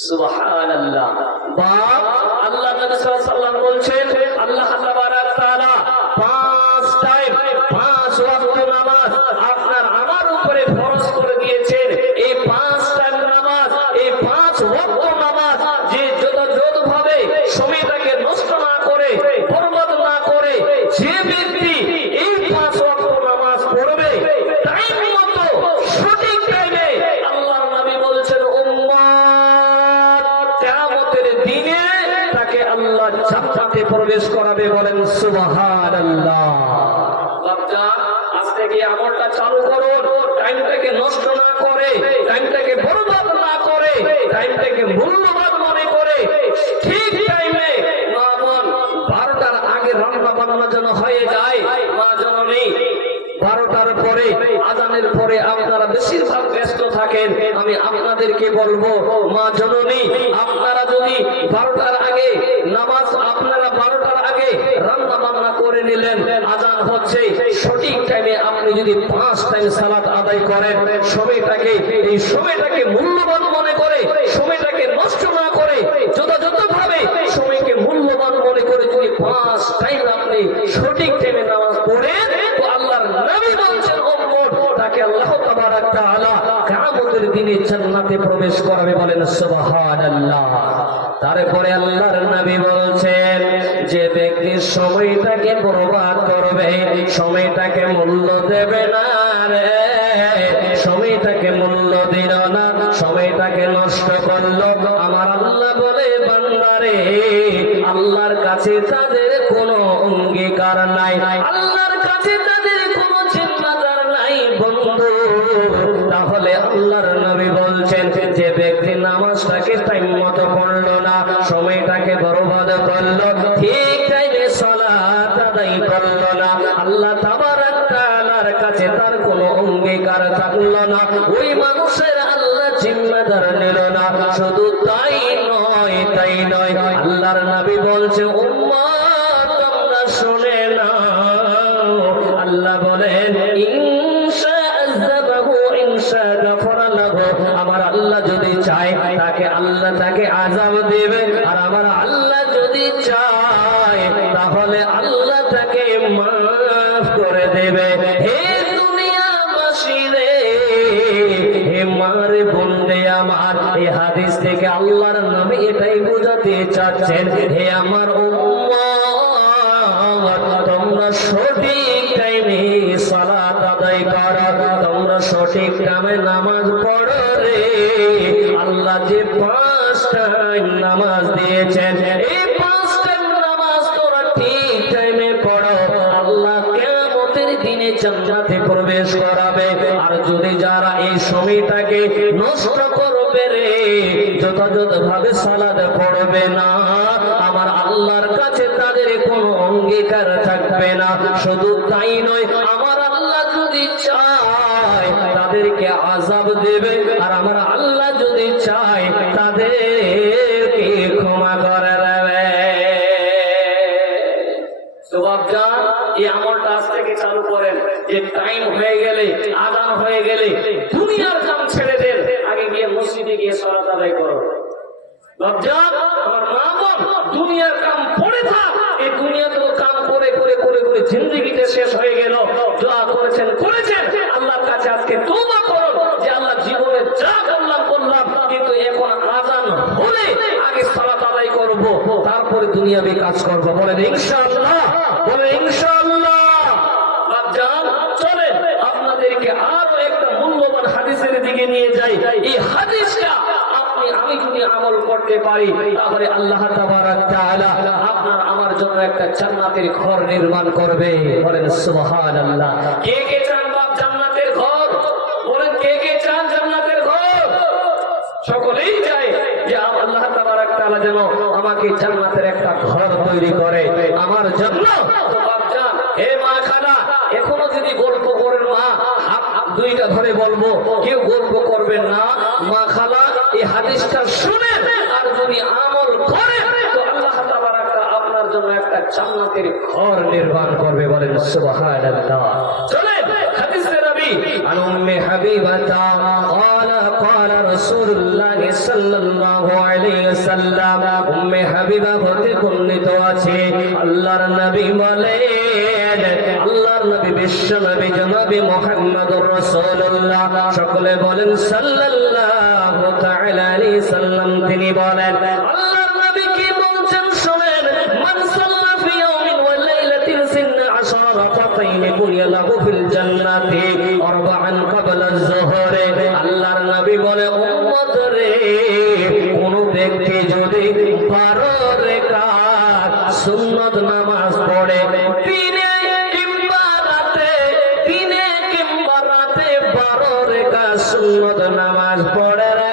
সুবহানাল্লাহ। বাপ, আল্লাহ নবী সাল্লাল্লাহু আলাইহি ওয়াসাল্লাম বলছেন আল্লাহ তাবারাক তাআলা 5 টাইম 5 ওয়াক্ত নামাজ আপনার আমার উপরে ফরজ করে দিয়েছেন। এই 5 টাইম নামাজ, এই 5 ওয়াক্ত নামাজ যে যথাযথভাবে সময়টাকে নষ্ট না করে, বরবাদ না করে, যে ব্যক্তি এই 5 ওয়াক্ত নামাজ পড়বে টাইম মতো সঠিক টাইমে, আল্লাহর নবী বলছেন উম্মত প্রবেশ করাবে, বলেন সুবহানাল্লাহ। বাপজান, আজ থেকে আমলটা চালু করুন, টাইমটাকে নষ্ট না করে, টাইমটাকে বরবাদ না করে, টাইমটাকে মূল্যবান মনে করে ঠিক টাইমে মা বোন 12টার আগে রান্না বান্না যেন হয়ে যায়। মা জননী 12টার পরে, আজানের পরে আপনারা বেশিরভাগ ব্যস্ত থাকেন। আমি আপনাদেরকে বলবো, মা জননী আপনারা যদি 12টার আগে নামাজ, আপনারা 12টার আগে রান্না বান্না করে নিলেন, আজান হচ্ছে, সঠিক টাইমে আপনি যদি 5 টাইম সালাত আদায় করেন, সময়টাকে, এই সময়টাকে মূল্যবান মনে করে, সময়টাকে নষ্ট না করে, যথাযথভাবে সময়কে মূল্যবান মনে করে যদি 5 টাইম আপনি সঠিক টাইমে নামাজ পড়েন, তো আল্লাহর নবী বলছেন উম্মত তাকে আল্লাহ তাবারক তাআলা কিয়ামতের দিনে জান্নাতে প্রবেশ করাবে, বলেন সুবহানাল্লাহ। তারপরে আল্লাহর নবী বলছেন, যে ব্যক্তি সময়টাকে বরবাদ করবে, সময়টাকে মূল্য দেবে না রে, সময়টাকে মূল্য দিল না, সময়টাকে নষ্ট করলো, আমার আল্লাহ বলে বান্দারে আল্লাহর কাছে তাদের কোনো অঙ্গীকার নাই, আল্লাহর কাছে তাদের কোনো জিম্মাদার নাই বন্ধু। তাহলে আল্লাহর নবী বলছেন, যে ব্যক্তি নামাজটাকে টাইম মতো পড়লো না, সময়টাকে বরবাদ করলো, ঠিক টাইমে সালাত আদায় করলো না, আল্লাহ তাবারক তাআলার কাছে তার কোনো অঙ্গীকার থাকলো না, ওই মানুষের আল্লাহ জিম্মাদার নিল না। শুধু তাই নয়, তাই নয়, আল্লাহর নবী বলছে উম্মত তোমরা শুনে নাও, আল্লাহ বলেন ইনশা আযাবাহু ইনশা গাফারা লাহু, আমার আল্লাহ যদি চায় তাকে আল্লাহ তাকে আযাব দেবে, আর আমার আল্লাহ যদি চায় তাহলে আল্লাহ তাকে মাফ করে দেবে। হে দুনিয়াবাসী রে, হে মারে বন্দে আমার, এই হাদিস থেকে আল্লাহর নবী এটাই বোঝাতে চাচ্ছেন, হে আমার উম্মত তোমরা সঠিক টাইমে সালাত আদায় করো, তোমরা সঠিক টাইমে নামাজ পড়ো রে। আল্লাহ যে 5 টাইম নামাজ দিয়েছেন, এই 5 টাইম নামাজ তোরা ঠিক টাইমে পড়ো, আল্লাহ কিয়ামতের দিনে জান্নাতে প্রবেশ করাবে। আর যদি যারা এই সময়টাকে নষ্ট করবে রে, যথাযথভাবে সালাত পড়বে না, আমার আল্লাহর কাছে তাদের কোনো অঙ্গীকার থাকবে না। শুধু তাই নয়, আমার আল্লাহ যদি চায় তাদেরকে আযাব দেবে, আর আমার আল্লাহ যদি চায় তাদেরকে ক্ষমা করে দেবে। সুবহানাল্লাহ। এই আমলটা আজ থেকে চালু করেন, যে টাইম হয়ে গেলে, আযান হয়ে গেলে দুনিয়ার কাম ছেড়ে দেন, আগে গিয়ে মসজিদে গিয়ে সালাত আদায় করো। বাপজান, আমার মা বোন, দুনিয়ার কাম পড়ে থাক, এই দুনিয়াতে তো কাম করে করে করে করে জিন্দেগিতে শেষ হয়ে গেল। দোয়া করেছেন, আল্লাহর কাছে আজকে তওবা করুন, যে আল্লাহ জীবনে যা করলাম করলাম, কিন্তু এখন আযান হলে আগে সালাত আদায় করব, তারপরে দুনিয়াবি কাজ করব। বলেন ইনশাআল্লাহ, বলেন ইনশাআল্লাহ। বাপজান, চলেন আপনাদেরকে আরো একটা মূল্যবান হাদিসের দিকে নিয়ে যাই। এই হাদিসটা আমি যদি আমল করতে পারি, তাহলে আল্লাহ তাবারক তাআলা আপনার আমার জন্য একটা জান্নাতের ঘর নির্মাণ করবে। বলেন সুবহানাল্লাহ। কে কে চান বাপ জান্নাতের ঘর? বলেন কে কে চান জান্নাতের ঘর? সকলেই চায় যে আল্লাহ তাবারক তাআলা যেন আমাকে জান্নাতের একটা ঘর তৈরি করে আমার জন্য। তো বাপজান, হে মা খালা, এখনো যদি গল্প করেন, মা হাত দুইটা ধরে বলবো, কেউ গল্প করবেন না। মা খালা, এই হাদিসটা শুনেন, আর যদি আমল করেন, তো আল্লাহ তাবারক তাআলা আপনার জন্য একটা জান্নাতের ঘর নির্মাণ করবে। বলেন সুবহানাল্লাহ। চলেন হাদিসে নবী আন উম্মে হাবিবাতা ক্বালা ক্বালা রাসূলুল্লাহ সাল্লাল্লাহু আলাইহি ওয়াসাল্লাম, উম্মে হাবিবা হতে বর্ণিত আছে, আল্লাহর নবী বলেন, আল্লাহর নবী বিশ্ব নবী জনাবে মুহাম্মদুর রাসূলুল্লাহ, সকলে বলেন সাল্লাল্লাহু তাআলা আলাইহি সাল্লাম, তিনি বলেন, আল্লাহর নবী কি বলছেন শুনেন, মান সাল্লা ফি ইয়াউমিন ওয়া লাইলাতিন সিন্না আশারা রাকাতাইন বুনিয়া লাহু ফিল জান্নাতি আরবাআন ক্বাবলা আয-যুহর। আল্লাহর নবী বলে, উম্মত রে, কোন ব্যক্তি যদি 12 রাকাত সুন্নত নামাজ পড়ে দিনে কিংবা রাতে, দিনে কিংবা রাতে 12 রাকাত সুন্নত নামাজ পড়ে রে,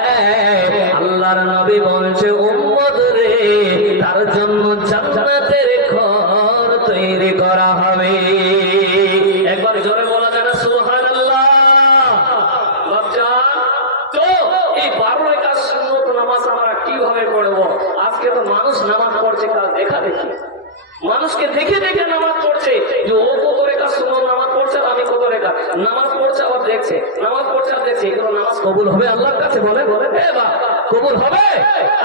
আল্লাহর নবী বলছে উম্মত রে, তার জন্য জান্নাতের ঘর তৈরি করা হবে। একবার জোরে বলা যায় না সুবহানাল্লাহ? বাপজান, তো এই 12 রাকাত সুন্নত নামাজ আমরা কিভাবে পড়বো? আজকে তো মানুষ নামাজ পড়ছে কাল দেখা দেখি, মানুষকে দেখে দেখে নামাজ পড়ছে, যে ও কত রেখা সুন্নত নামাজ পড়ছে, আমি কত রেখা নামাজ পড়ছে, আবার দেখছে নামাজ পড়ছে আর দেখছে। এগুলো নামাজ কবুল হবে আল্লাহর কাছে? বলে বলে কবুল হবে?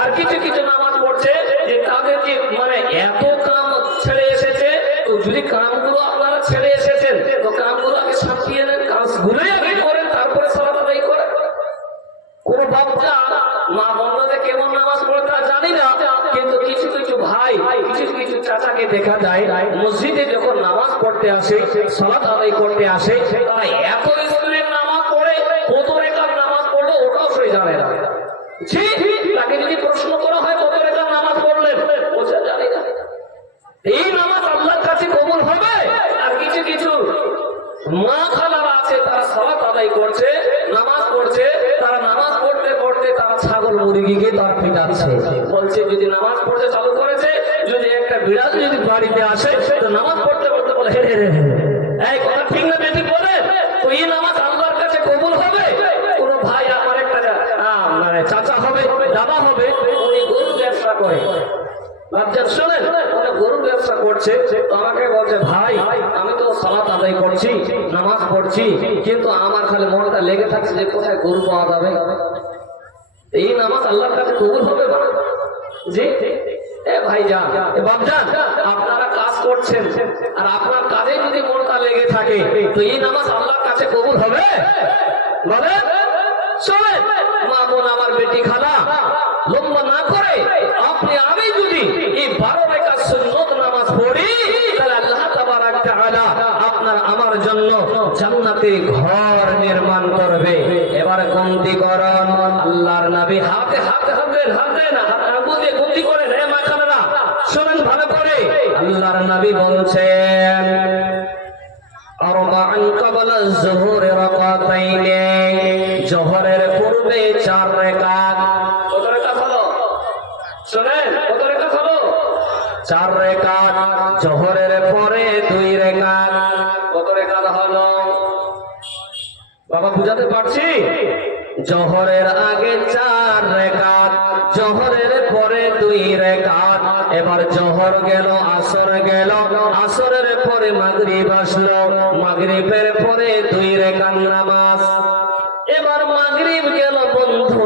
আর কিছু কিছু নামাজ পড়ছে যে তাদের যে মানে এত কাম ছেড়ে এসেছে, তো যদি কামগুলো আপনারা ছেড়ে এসেছেন তো কামগুলো আগে সাঁটিয়ে নেন, কাজগুলোই আগে করেন, তারপরে সালাত আদায় করেন। কোন বাচ্চা মা বন্ধতে কেমন নামাজ পড়ে তা জানি না, কিন্তু কিছু কিছু ভাই, কিছু কিছু চাচাকে দেখা যায় মসজিদে যখন নামাজ পড়তে আসে, সালাত আদায় করতে আসে, তারা এত স্পিডে নামাজ পড়ে, কত রেখার নামাজ পড়লো ওটাও সে জানে না। জি, তাকে যদি প্রশ্ন করা হয় কত রেখার নামাজ পড়লেন, বলছে জানি না। এই নামাজ আল্লাহর কাছে কবুল হবে? আর কিছু কিছু মা খালারা আছে, তারা সালাত আদায় করছে, নামাজ পড়ছে, তারা নামাজ পড়তে পড়তে তারা ছাগল মুরগিকে তার পিটাচ্ছে, বলছে যদি নামাজ পড়তে চালু করেছে, যদি একটা বিড়াল যদি বাড়িতে আসে তো নামাজ পড়তে পড়তে বলে হে হে হে, এই কথা ঠিক না বেশি বলে? তো এই নামাজ আল্লাহর কাছে কবুল হবে? কোন ভাই আমার একটা মানে চাচা হবে, দাদা হবে, উনি গরু ব্যবসা করে, বাচ্চা শোনেন, উনি গরু ব্যবসা করছে, তো আমাকে বলছে ভাই আমি তো সালাত আদায় করছি, নামাজ পড়ছি, কিন্তু আমার খালি মনটা লেগে থাকছে যে কোথায় গরু পাওয়া যাবে। এই নামাজ আল্লাহর কাছে কবুল হবে না? জি ভাই যান, বাপজান, আপনারা কাজ করছেন আর আপনার কাজে যদি মনটা লেগে থাকে তো এই নামাজ আল্লাহর কাছে কবুল হবে? বলে শোনেন মা বোন, আমার বেটি খালা, লম্বা না করে আপনি আমি যদি এই 12 রাকাত সুন্নত নামাজ পড়ি, তাহলে আল্লাহ তাবারক তাআলা আপনার আমার জন্য জান্নাতে ঘর নির্মাণ করবে। এবারে গন্তি করুন, আল্লাহর নবী হাতে হাতে হাতে হাতে না আঙ্গুল দিয়ে গন্তি করেন। হে মা খালারা শুনেন ভালো করে, আল্লাহর নবী বলছেন আরবাআন ক্বাবলা যুহুর রাকাতাইন, জোহরের পূর্বে 4 রাকাত। কত রাকাত হলো? শুনেন, কত রাকাত হলো? 4 রাকাত। জোহরের পরে 2 রাকাত। কত রাকাত হলো বাবা? বুঝাতে পারছি? জোহরের আগে 4 রাকাত, জোহরের পরে 2 রাকাত। এবার জোহর গেল, আসর গেল, আসরের পরে মাগরিব আসলো, মাগরিবের পরে 2 রাকাত নামাজ। এবার মাগরিব গেল বন্ধু,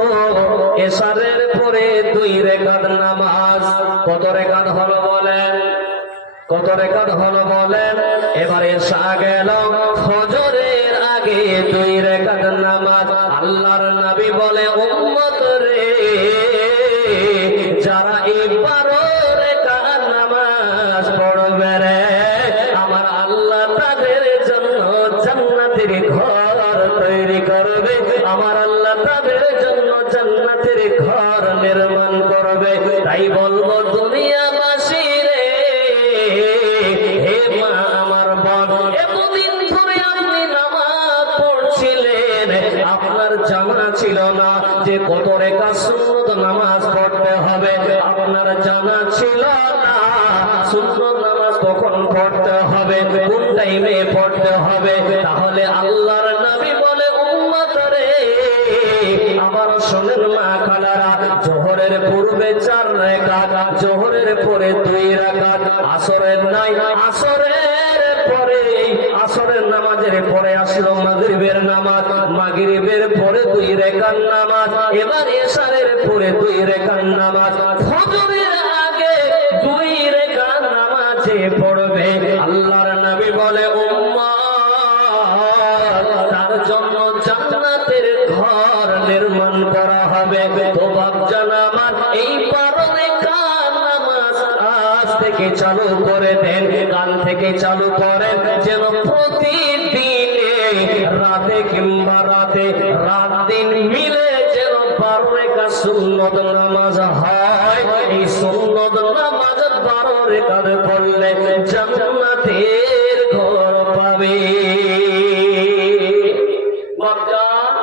এশারের পরে 2 রাকাত নামাজ। কত রাকাত হলো বলেন? কত রাকাত হলো বলেন? এবার এশা গেল, ফজরের আগে 2 রাকাত নামাজ। আল্লাহর নবী বলে উম্মত রে, যারা এই 12 রাকাত নামাজ পড়বে রে, আমার আল্লাহ তাদের জন্য জান্নাতের ঘর তৈরি করবে, আমার আল্লাহ তাদের জন্য জান্নাতের ঘর নির্মাণ করবে। তাই বলবো দুনিয়াবাসী রে, হে মা আমার বোন, এতদিন ধরে আপনি নামাজ পড়ছিলেন, আপনার জানা ছিল না যে কত রাকাত সুন্নত নামাজ পড়তে হবে, আপনার জানা ছিল না সুন্নত নামাজ কখন পড়তে হবে, কোন টাইমে পড়তে হবে। তাহলে আল্লাহর নবী বলে উম্মত রে, আবার শোনেন মা খালারা, জোহরের পূর্বে 4 রাকাত, জোহরের পরে 2 রাকাত, আসরের নাই, আসরের পরে আসরের নামাজের পরে আসলো মাগরিবের নামাজ, মাগরিবের পরে 2 রাকাত নামাজ। এবার এশারের পরে 2 রাকাত নামাজ, ফজরের আগে 2 রাকাত নামাজে পড়বে। আল্লাহর নবী বলে উম্মত, তার জন্য জান্নাতের ঘর নির্মাণ করা হবে। তো বাপজান আমার, এই 12 রাকাত নামাজ আজ থেকে চালু করে দেন, কাল থেকে চালু করেন, যেন প্রতিদিনে রাতে কিংবা রাতে রাত দিন মিলে যেন 12 রাকাত সুন্নত নামাজ হয়, এই সুন্নত নামাজ 12 রাকাত পড়লে জান্নাতের ঘর পাবে। বাপজান,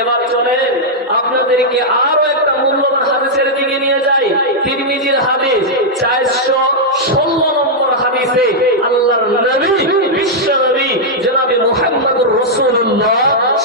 এবার চলেন আপনাদেরকে আরো একটা মূল্যবান হাদিসের দিকে নিয়ে যাই। তিরমিজির হাদিস 416 নম্বর হাদিসে আল্লাহর নবী, বিশ্ব নবী জনাবে মুহাম্মদুর রাসূলুল্লাহ,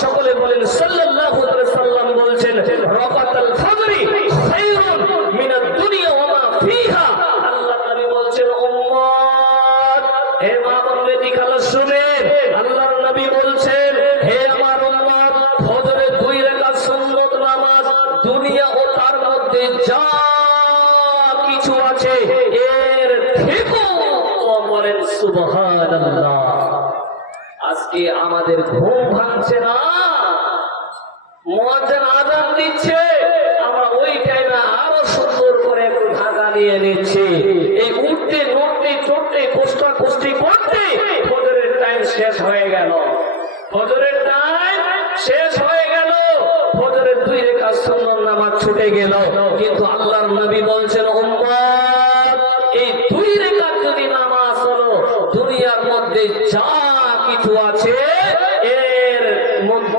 সকলে বলেন সাল্লাল্লাহু আলাইহি ওয়াসাল্লাম বলছেন, রাকাতুল ফজরি খায়রুন মিনাদ দুনিয়া ওয়া মা ফিহা। আল্লাহর নবী বলছেন, উম্মত, হে মা বোনদের দিকে শুনেন, আল্লাহর নবী বলছেন, হে আমার উম্মত, ফজরের 2 রাকাত সুন্নত নামাজ দুনিয়া ও তার মধ্যে যা কিছু আছে এর থেকেও বলেন সুবহানাল্লাহ। আজকে আমাদের ঘুম ভাঙছে না, মুয়াজ্জিন আযান দিচ্ছে, আমরা ওই টাইমে আরো সুন্দর করে একটু ঢাকা নিয়ে নিচ্ছি। এই উঠতে নড়তে চড়তে কোষ্টাকুষ্টি করতে ফজরের টাইম শেষ হয়ে গেল, ফজরের টাইম শেষ হয়ে গেল, ফজরের 2 রাকাত সুন্নত নামাজ ছুটে গেল। কিন্তু আল্লাহর নবী বলছেন, উম্মত, এই 2 রাকাত যদি নামাজ হলো দুনিয়ার মধ্যে যা কিছু আছে এর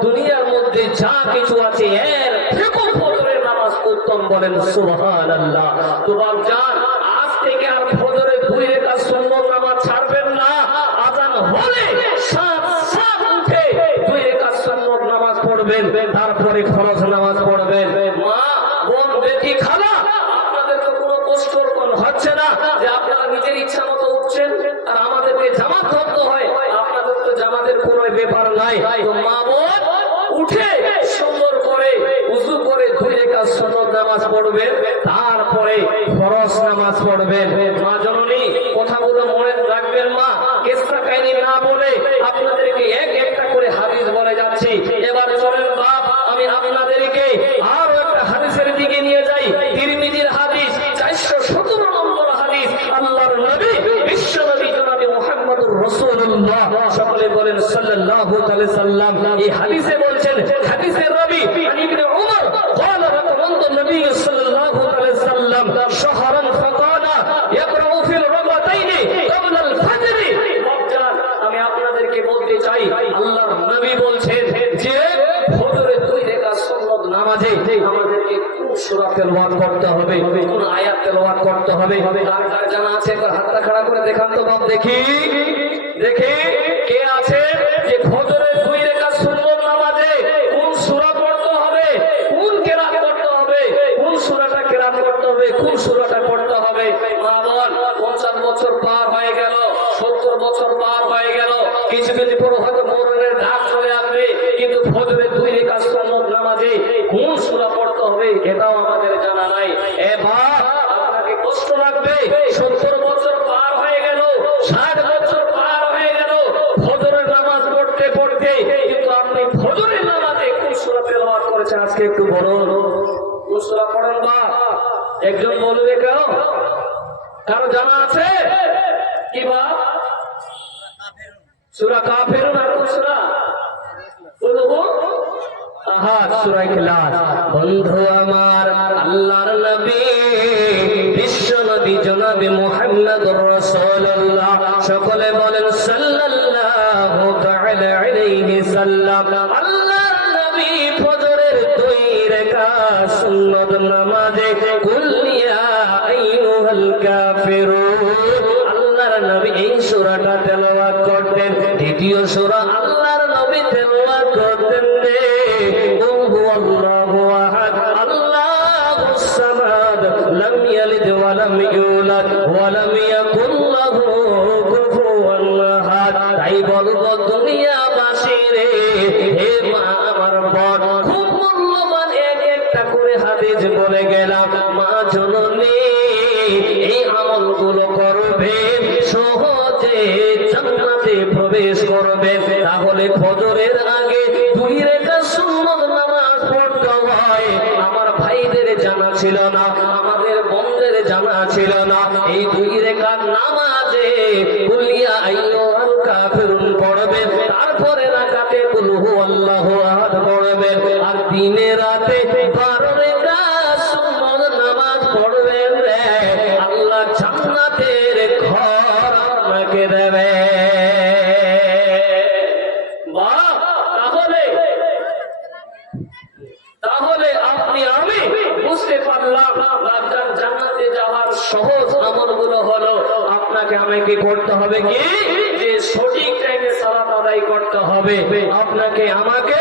দুনিয়ার মধ্যে যা কিছু আছে এর থেকেও ফজরের নামাজ উত্তম, বলেন সুবহানাল্লাহ। তো বাপজান, আজ থেকে আর ফজরের 2 রাকাত সুন্নত নামাজ ছাড়বেন না। আযান হলে সাত উঠে 2 রাকাত সুন্নত নামাজ পড়বেন, তারপরে ফরজ নামাজ পড়বেন। মা বোন বেটি খালা, আপনাদের তো কোনো কষ্ট হচ্ছে না যে আপনারা নিজের ইচ্ছা মতো উঠছেন আর আমাদেরকে জামাত ধরতে হয়। আপনাদের তো জামাতের কোনো ব্যাপার নাই। তো মা বোন উঠে সুন্দর করে ওযু করে 2 রাকাত সুন্নত নামাজ পড়বেন, তারপরে ফরজ নামাজ পড়বেন। মা জননী, কথাগুলো মনে রাখবেন মা, কিসসা কাহিনী না বলে আপনাদেরকে একটা করে হাদিস বলে যাচ্ছি। এবার চলেন বাপ, আমি আপনাদেরকে আরো একটা হাদিসের দিকে নিয়ে যাই। তিরমিজির হাদিস 417 নম্বর হাদিস, আল্লাহর নবী, বিশ্ব নবী জনাবে মুহাম্মদুর রাসূলুল্লাহ, সকলে বলেন সাল্লাল্লাহু আলাইহি ওয়াসাল্লাম, এই হাদিসে বলছেন, হাদিসের নবী ইবনে উমর قال رسول النبي صلى الله عليه وسلم شهرا فقال يقرأ في الركعتين قبل الفجر। আমি আপনাদেরকে বলতে চাই, আল্লাহর নবী বলছেন যে ফজরের 2 রাকাত সুন্নত নামাজে আমাদেরকে কোন সূরা তেলাওয়াত করতে হবে, কোন আয়াত তেলাওয়াত করতে হবে। কার কার জানা আছে? একবার হাতটা খাড়া করে দেখান তো বাপ, দেখি দেখি কে আছে যে ফজরের 2 রাকাত সুন্নত নামাজে কোন সূরা পড়তে হবে, কোন কিরাত করতে হবে, কোন সূরাটা কিরাত করতে হবে, কোন সূরাটা পড়তে হবে। মা বোন, 50 বছর পার হয়ে গেল, 70 বছর পার হয়ে গেল, কিছু কিছু পর হয়তো মরণের ডাক চলে আসবে, কিন্তু ফজরের 2 রাকাত সুন্নত নামাজে কোন সূরা পড়তে হবে এটাও আমাদের জানা নাই। এ বাপ, আপনাকে কষ্ট লাগবে, 70 বছর পার হয়ে গেল, 60 বছর পার হয়ে গেল ফজরের নামাজ পড়তে পড়তে, কিন্তু আপনি ফজরের নামাজে কোন সূরা তেলাওয়াত করেছেন আজকে একটু বলুন। কোন সূরা পড়েন বাপ? একজন বলবে কেন? কারো জানা আছে কি বাপ? সূরা কাফিরুন আর কোন সূরা? বলুন। আহা, সূরা ইখলাস। বন্ধু আমার, আল্লাহর নবী, বিশ্ব নবী জনাবে মুহাম্মদুর রাসূলুল্লাহ, সকলে বলেন সাল্লাল্লাহু তাআলা আলাইহি সাল্লাম, আল্লাহর নবী ফজরের 2 রাকাত সুন্নত নামাজে কুল ইয়া আইয়ুহাল কাফিরুন, আল্লাহর নবী এই সূরাটা তেলাওয়াত করতেন। দ্বিতীয় সূরা আল্লাহর নবী তেলাওয়াত করতেন রে, কুল হুয়াল্লাহু আহাদ, আল্লাহুস সামাদ, লাম ইয়ালিদ ওয়া লাম ইউলাদ ওয়া লাম ইয়াকুল লাহু কুফুয়ান আহাদ। তাই বলবো দুনিয়াবাসী রে, হে মা আমার বোন, খুব মূল্যবান একটা করে হাদিস বলে গেলাম। মা জননী, এই আমলগুলো করবে, সহজে জান্নাতে প্রবেশ করবে। তাহলে ফজরের আগে 2 রাকাত সুন্নত নামাজ পড়তে হয়। আমার ভাইদের জানা ছিল না, আমাদের বোনদের জানা ছিল না, এই 2 রাকাত নামাজে কুল ইয়া আইয়ুহাল কাফিরুন পড়বেন, তারপরে রাকাতে কুল হুয়াল্লাহু আহাদ পড়বেন, আর দিনে রাতে 12 রাকাত বাপজান জান্নাতে যাওয়ার সহজ আমলগুলো হলো আপনাকে আমাকে করতে হবে কি যে সঠিক টাইমে সালাত আদায় করতে হবে, আপনাকে আমাকে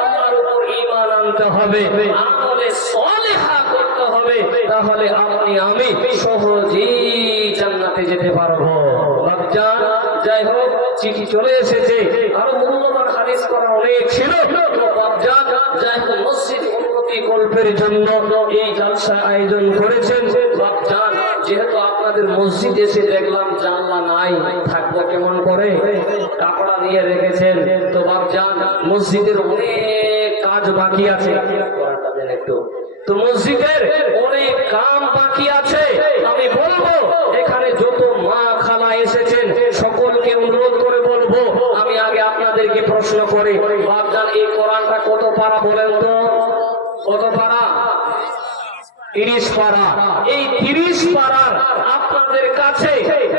আল্লাহর উপর ঈমান আনতে হবে, আমলে সালেহা করতে হবে, তাহলে আপনি আমি সহজেই জান্নাতে যেতে পারবো। বাপজান যাই হোক, চিঠি চলে এসেছে, আরো মূল্যবান হাদিস করা অনেক ছিল। বাপজান যাই হোক, মসজিদ উন্নতি কল্পের জন্য এই জলসা আয়োজন করেছেন। বাপজান যেহেতু আপনাদের মসজিদ এসে দেখলাম জানলা নাই, থাকবো কেমন করে, কাপড়া দিয়ে রেখেছেন, তো বাপজান মসজিদের অনেক কাজ বাকি আছে, একটু তো মসজিদের অনেক কাম বাকি আছে। আমি বলবো এখানে যত মা খালা এসেছেন সকলকে অনুরোধ করে বলবো, আমি আগে আপনাদেরকে প্রশ্ন করি, বাপজান এই কোরআনটা কত পারা বলেন তো? কত পারা? 30 পারা। এই 30 পারার আপনাদের কাছে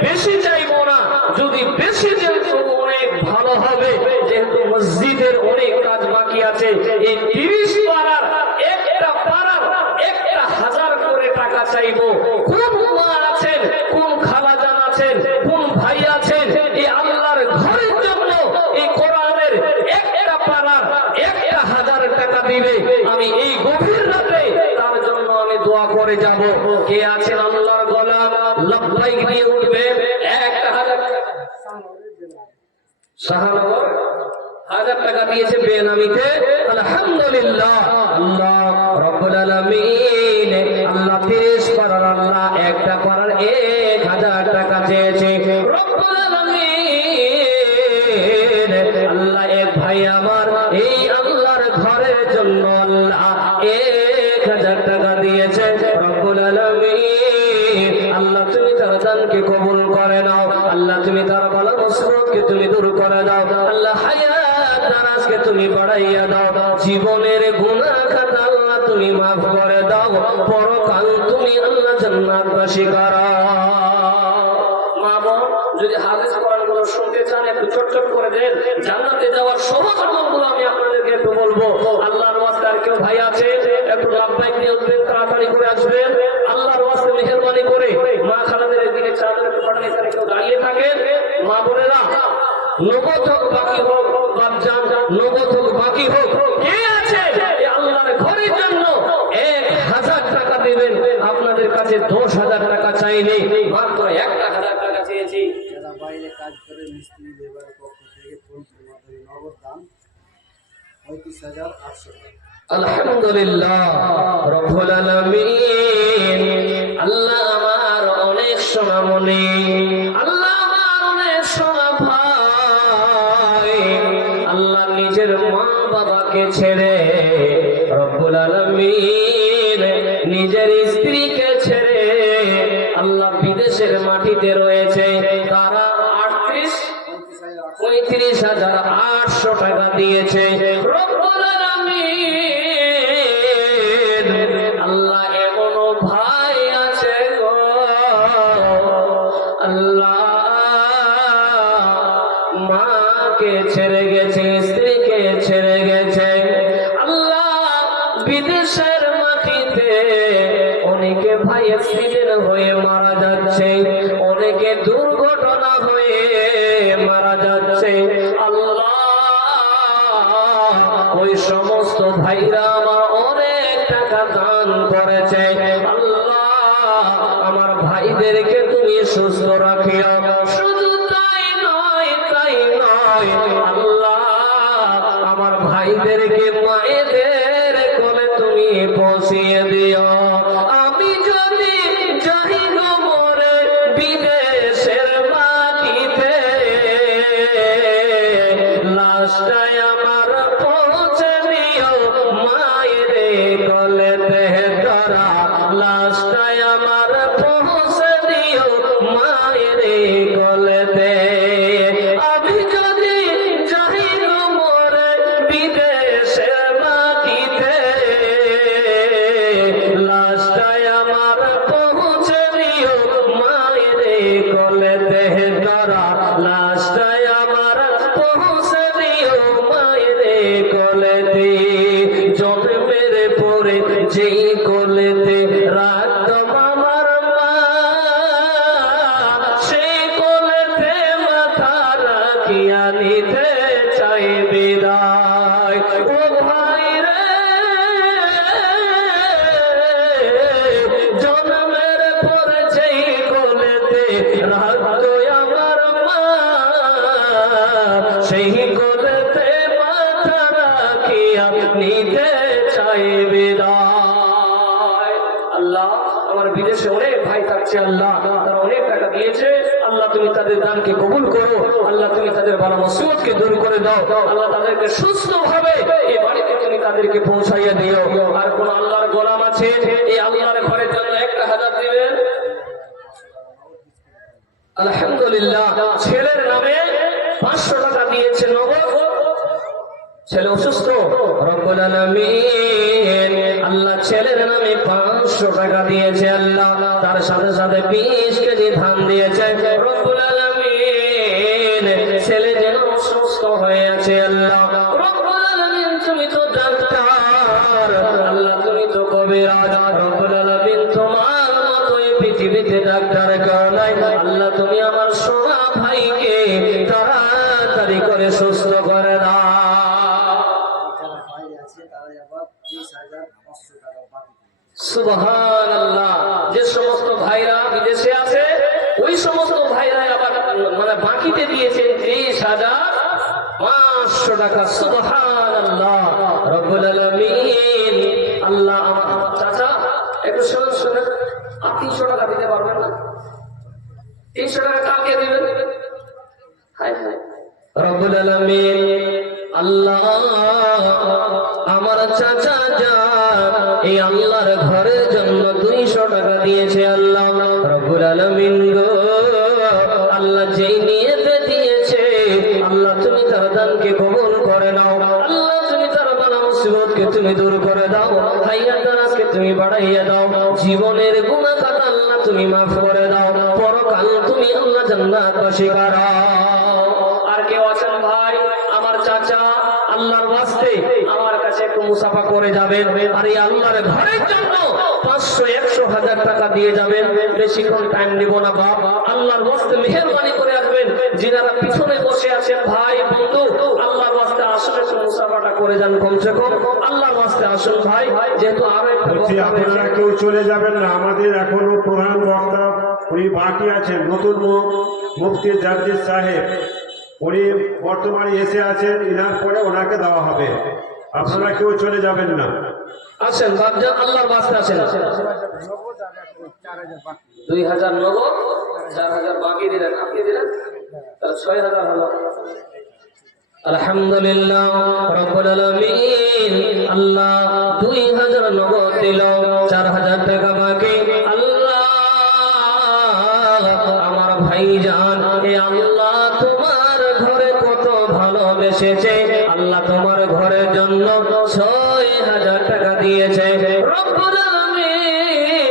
বেশি চাইবো না, যদি বেশি দেন তো অনেক ভালো হবে, যেহেতু মসজিদের অনেক কাজ বাকি আছে। এই 30 পারার একটা পারার 1000 করে টাকা চাইবো। কোন মা আছেন, কোন খালাজান আছেন, কোন ভাই আছেন এই আল্লাহর ঘরের জন্য এই কোরআনের একটা পারার 1000 টাকা দিবে, আমি এই গভীর রাতে তার জন্য আমি দোয়া করে যাব। কে আছেন আল্লাহর গোলাম? লাব্বাইক দিয়ে উঠবে। 1000 শাহনগর 1000 টাকা দিয়েছে বেনামিতে, আলহামদুলিল্লাহ। আল্লাহ রাব্বুল আলামিন আল্লাহ 30 পারার আল্লাহ একটা পারার 1000 টাকা চেয়েছে। রব্বুল আলামিন আল্লাহ এক ভাই আমার এই আল্লাহর ঘরের জন্য আল্লাহ 1000 টাকা দিয়েছে। রব্বুল আলামিন আল্লাহ তুমি তার দানকে কবুল করে নাও, আল্লাহ তুমি তার বালা মুসিবতকে তুমি দূর করে দাও, আল্লাহ হায়াত দারাজকে তুমি বাড়াইয়া দাও, জীবনের গুনাহ খাতা আল্লাহ তুমি মাফ করে দাও, পরকাল তুমি আল্লাহ জান্নাতবাসী করো। মা বোন যদি হাদিস কোরআনগুলো শুনতে চান একটু চটচট করে দেন, জান্নাতে যাওয়ার সহজ আমলগুলো আমি আপনাদেরকে একটু বলবো। আল্লাহর ওয়াস্তে আর কেউ ভাই আছে একটু লাভবাইক দিয়ে উঠবেন, তাড়াতাড়ি করে আসবেন, আল্লাহর ওয়াস্তে মেহেরবানি করে। মা খালাদের এদিকে চাদর একটু পাঠান, এখানে কেউ দাঁড়িয়ে থাকেন। মা বোনেরা নগদ হোক বাকি হোক, বাপজান নগদ হোক বাকি হোক, কে আছে আল্লাহর ঘরের জন্য 1000 টাকা দেবেন? আপনাদের কাছে 10,000 টাকা চাইলে মাত্র 1000 টাকা চেয়েছি। যারা বাইরে কাজ করে মিস্ত্রি লেবারের পক্ষ থেকে ফোনপের মাধ্যমে নগদ দান 35,800 টাকা। আলহামদুলিল্লাহ রব্বুল আলামিন। আল্লাহ আমার অনেক সোনামণি, আল্লাহ আমার অনেক সোনা ভাই, আল্লাহ নিজের মা বাবাকে ছেড়ে রব্বুল আলামিন নিজের স্ত্রীকে ছেড়ে আল্লাহ বিদেশের মাটিতে রয়েছে, তারা 35,800 টাকা দিয়েছে। রব্বুল আলামিন আল্লাহ এমনও ভাই আছে গো আল্লাহ, মাকে ছেড়ে গেছে, স্ত্রীকে ছেড়ে গেছে, আল্লাহ বিদেশের মাটিতে অনেকে ভাই অ্যাক্সিডেন্ট হয়ে মারা যাচ্ছে, অনেকে দুর্ঘটনা হয়ে মারা যাচ্ছে। আল্লাহ ওই সমস্ত ভাইরা আমার অনেক টাকা দান করেছে, আল্লাহ আমার ভাইদেরকে তুমি সুস্থ রাখিও। শুধু তাই নয়, তাই নয়, আল্লাহ আমার ভাইদেরকে মায়েদের কোলে তুমি পৌঁছিয়ে দিও। আমি যদি যাই গো মরে বিদেশের মাটিতে, লাশটাই আমার পৌঁছে দিও মায়ের কোলেতে ধরা, লাশটাই আমার পৌঁছে দিও মায়ের কোলেতে। আমি যদি যাই গো মরে বিদেশের মাটিতে, লাশটাই আমার পৌঁছে দিও মায়ের কোলেতে ধরা, লাশটাই আমার পৌঁছে দিও মায়ের কোলেতে। জন্মের পরে যেই কোলেতে রাখতো আমার মা, সেই কোলেতে মাথা রাখিয়া নিতে চাই বিদায়। ও ভাই রে, জন্মের পরে যেই কোলেতে রাখতো আমার মা, সেই কোলেতে মাথা রাখিয়া নিতে চাই বিদায়। আল্লাহ, আমার বিদেশে অনেক ভাই থাকছে, আল্লাহ তারা অনেক টাকা দিয়েছে, আল্লাহ তুমি তাদের দানকে কবুল করো, আল্লাহ তুমি তাদের বালা মুসিবতকে দূর করে দাও, আল্লাহ তাদেরকে সুস্থ ভাবে এই বাড়িতে তুমি তাদেরকে পৌঁছাইয়া দিও। আর কোন আল্লাহর গোলাম আছে এই আল্লাহর ঘরের জন্য 1000 দিবেন? আলহামদুলিল্লাহ, ছেলের নামে 500 টাকা দিয়েছে নগদ। ছেলে অসুস্থ, রব্বুল আলামিন আল্লাহ ছেলের নামে 500 টাকা দিয়েছে, আল্লাহ তার সাথে সাথে 20 কেজি ধান দিয়েছে। রব্বুল আলামিন ছেলে যেন সুস্থ হয়ে আছে, আল্লাহ রব্বুল আলামিন তুমি তো ডাক্তার, আল্লাহ তুমি তো কবিরাজ, রব্বুল আলামিন তোমার মতো এই পৃথিবীতে ডাক্তার কেউ নাই, আল্লাহ তুমি আমার সোনা ভাইকে তাড়াতাড়ি করে সুস্থ করে দাও। যারা বাইরে আছে তারা আবার 30,500 টাকা বাকি। সুবহানাল্লাহ, যে সমস্ত ভাইরা বিদেশে আছে ওই সমস্ত ভাইরা আবার মানে বাকিতে দিয়েছেন 30,500 টাকা। সুবহানাল্লাহ, রব্বুল আলামিন আল্লাহ। আমার চাচা একটু শুনুন, শুনুন, আপনি 300 টাকা দিতে পারবেন না? 300 টাকা কাকে দিবেন? হায় হায়, রব্বুল আলামিন আল্লাহ আমার চাচা যান এই আল্লাহর ঘরের জন্য 200 টাকা দিয়েছে, আল্লাহ রব্বুল আলামিন গো, আল্লাহ যেই নিয়তে দিয়েছে আল্লাহ তুমি তার দানকে কবুল করে নাও, আল্লাহ তুমি তার বালা মুসিবতকে তুমি দূর করে দাও, হায়াত দারাজকে তুমি বাড়াইয়া দাও, জীবনের গুনাহ খাতা আল্লাহ তুমি মাফ করে দাও, পরকাল তুমি আল্লাহ জান্নাতবাসী করাও। আর কেউ আছেন ভাই আমার চাচা, আল্লাহর ওয়াস্তে আমার কাছে একটু মুসাফা করে যাবেন, আর এই আল্লাহর ঘরের জন্য 500, 100, 1000 টাকা দিয়ে যাবেন। বেশিক্ষণ টাইম নিব না বাপ, আল্লাহর ওয়াস্তে মেহেরবানি করে আসবেন। যিনারা পিছনে বসে আছেন ভাই বন্ধু, আল্লাহর ওয়াস্তে আসলে একটু মুসাফাটা করে যান, কমসে কম আল্লাহর ওয়াস্তে আসুন ভাই, যেহেতু আরো আপনারা কেউ চলে যাবেন না, আমাদের এখনো প্রধান বক্তা উনি বাকি আছেন, নতুন মুফতি জারজিস সাহেব, উনি বর্তমানে এসে আছেন, ইনার পরে ওনাকে দেওয়া হবে, আপনারা কেউ চলে যাবেন না। আসেন বাপজান, আল্লাহর ওয়াস্তে আসেন। 2000 নগদ, 4000 বাকি দিলেন, আপনি দিলেন, তাহলে 6000 হলো। আলহামদুলিল্লাহ, রব্বুল আলামিন আল্লাহ 2000 নগদ দিল, 4000 টাকা বাকি। আল্লাহ আমার ভাইজান এ আল্লাহ তোমার ঘরে কত ভালোবেসেছে, আল্লাহ তোমার ঘরের জন্য 6000 টাকা দিয়েছে। রব্বুল আলামিন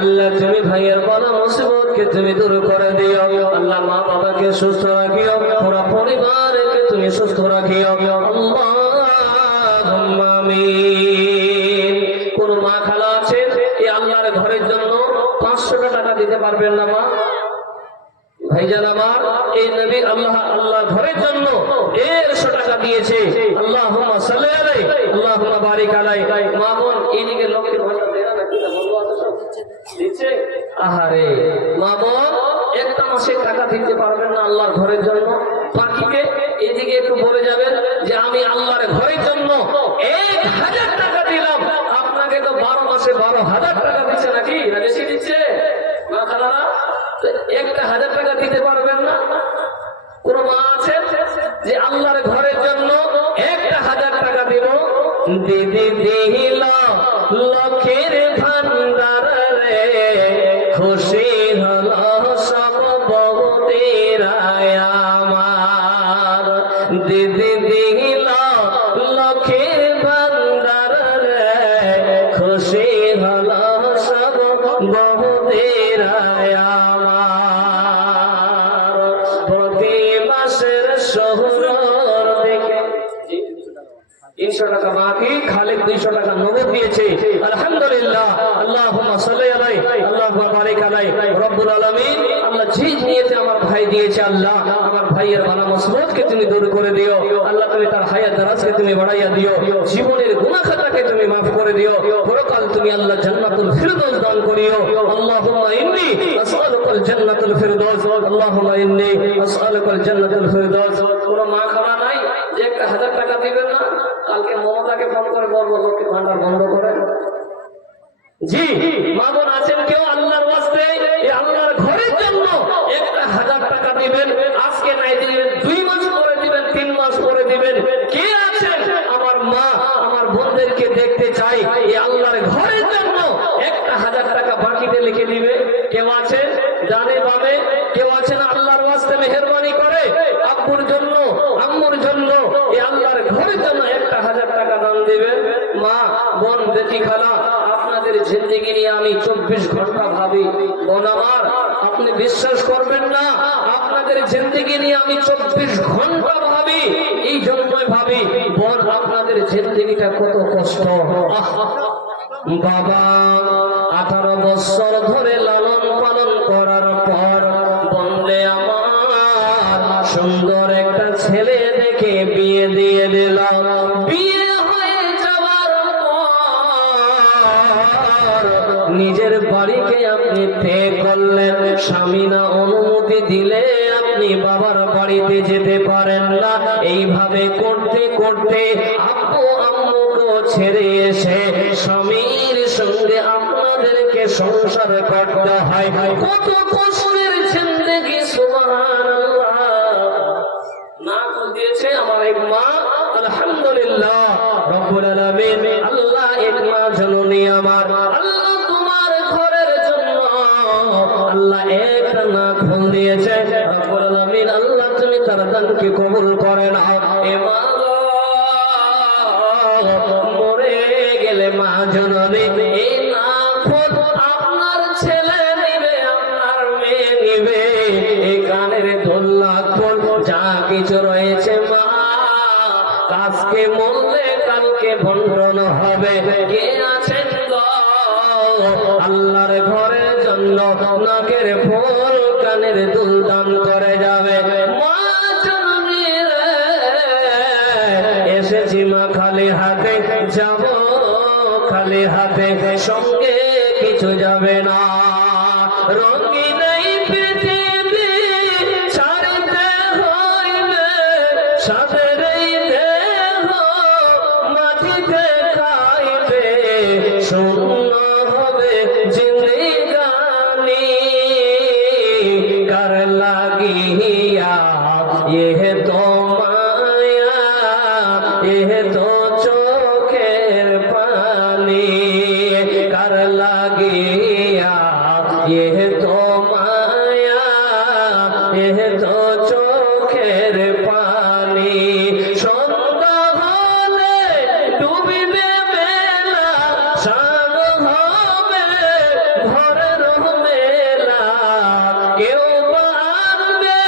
আল্লাহ তুমি ভাইয়ের বালা মুসিবতকে তুমি দূর করে দিও, আল্লাহ মা বাবাকে সুস্থ রাখিও, পুরো পরিবারকে তুমি সুস্থ রাখিও, আল্লাহুম্মা আমিন। কোন মা খালা আছে এই আল্লাহর ঘরের জন্য 500 টাকা দিতে পারবেন না মা? ভাইজান আমার, এই নবী আল্লাহ ঘরের জন্য 150 টাকা দিয়েছে। আল্লাহুম্মা সাল্লি আলাইহি, আল্লাহুম্মা বারিক আলাইহি। মা বোন এইদিকে লোকের ভাষা দেনা নাকি না বলবো দিচ্ছে? আহারে মা বোন, একটা মাসে টাকা দিতে পারবেন না আল্লাহর ঘরের জন্য, বাকিকে এদিকে একটু বলে যাবেন যে আমি আল্লাহর ঘরের জন্য 1000 টাকা দিলাম। আপনাকে তো 12 মাসে 12,000 টাকা দিচ্ছে নাকি, না বেশি দিচ্ছে? মা খালারা 1000 টাকা দিতে পারবেন না? কোন মা আছে যে আল্লাহর ঘরের জন্য 1000 টাকা দিব? দিদি দিল লক্ষের ভান্ডার রে, খুশি হলো সব বহুতেরায় আমার, দিদি দিল লক্ষের ভান্ডার রে, খুশি হলো সব বহুতেরায় আমার, প্রতি মাসের শহর দিকে 300 টাকা বাকি, খালিদ 200 টাকা নগদ দিয়েছে। আলহামদুলিল্লাহ, আল্লাহুম্মা সাল্লি আলাইহি, আল্লাহুম্মা বারিক আলাইহি। রব্বুল আলামিন, আল্লাহ যে নিয়তে আমার ভাই দিয়েছে, আল্লাহ আমার ভাইয়ের বালা মুসিবতকে তুমি দূর করে দিও। আল্লাহ তুমি তার হায়াত দারাজকে তুমি বাড়াইয়া দিও, জীবনের গুনাহ খাতাকে তুমি মাফ করে দিও, পরকাল তুমি আল্লাহ জান্নাতুল ফিরদৌস দান করিও। আল্লাহুম্মা ইন্নী আসআলুকাল জান্নাতুল ফিরদৌস, আল্লাহুম্মা ইন্নী আসআলুকাল জান্নাতুল ফিরদৌস। কোন মা খালা নাই যে 1000 টাকা দিবেন না? কালকে মমতাকে ফোন করে বলবো লক্ষ্মীর ভান্ডার বন্ধ করে। জি, মা বোন আছেন কেউ আল্লাহর ওয়াস্তে এই আল্লাহর ঘরের জন্য 1000 টাকা দিবেন? আজকে নাই দিবেন, 2 মাস পরে দিবেন, 3 মাস পরে দিবেন। কে আছেন আমার মা আমার বোনদেরকে দেখতে চাই এই আল্লাহর ঘরের জন্য 1000 টাকা বাকিতে লিখে দিবে? কেউ আছেন ডানে বামে? কেউ আছেন আল্লাহর ওয়াস্তে মেহেরবানি করে আব্বুর জন্য আম্মুর জন্য এই আল্লাহর ঘরের জন্য 1000 টাকা দান দিবেন? মা বোন বেটি খালা, আপনাদের জিন্দেগি নিয়ে আমি 24 ঘন্টা ভাবি। বোন আমার, আপনি বিশ্বাস করবেন না, আপনাদের জিন্দেগি নিয়ে আমি 24 ঘন্টা ভাবি। এই জন্যই ভাবি বোন আপনাদের জিন্দেগিটা কত কষ্ট। বাবা 18 বছর ধরে লালন পালন করার পর বললে আমার সুন্দর একটা ছেলে দেখে বিয়ে দিয়ে দিলাম। বিয়ে হয়ে যাওয়ার পর নিজের বাড়িকে আপনি ত্যাগ করলেন। স্বামী না অনুমতি দিলে আপনি বাবার বাড়িতে যেতে পারেন না। এইভাবে করতে করতে আব্বু আম্মুকে ছেড়ে এসে স্বামীর সঙ্গে আপনাদেরকে সংসার করতে হয়। কত কষ্টের জিন্দেগি, সুবহানাল্লাহ। না দিয়েছে আমার এক মা, আলহামদুলিল্লাহ রব্বুল আলামিন। আল্লাহ এক মা জননী আমার, আল্লাহ তোমার ঘরের জন্য আল্লাহ একটা না খুল দিয়েছে রব্বুল আলামিন। আল্লাহ তুমি তার দানকে কবুল করে নাও। এ মা মরে গেলে মা জননী এই না খুল আপনার ছেলে নিবে, আপনার মেয়ে নিবে, এই কানের দোল্লা খুল যা কিছু রয়েছে মা, আজকে মরলে কালকে বন্টন হবে। কে আছেন গো আল্লাহর ঘরের জন্য নাকের ফুল কানের দুল দান করে যাবে? মা জননী রে, এসেছি মা খালি হাতে, যাব খালি হাতে, সঙ্গে কিছু যাবে না। রঙিন এই পৃথিবী ছাড়তে হইবে, সাদের এই দেহ মাটিতে খাইবে, শূন্য হবে জিন্দেগানি। কার লাগিয়া এহ তো মায়া, এহ তো চোখের পানি। কার লাগিয়া এহ তো মায়া, এহ তো চোখের পানি। সন্ধ্যা হলে ডুবিবে বেলা, সাঁঝ হবে ঘরের মেলা। কেউ বা আনবে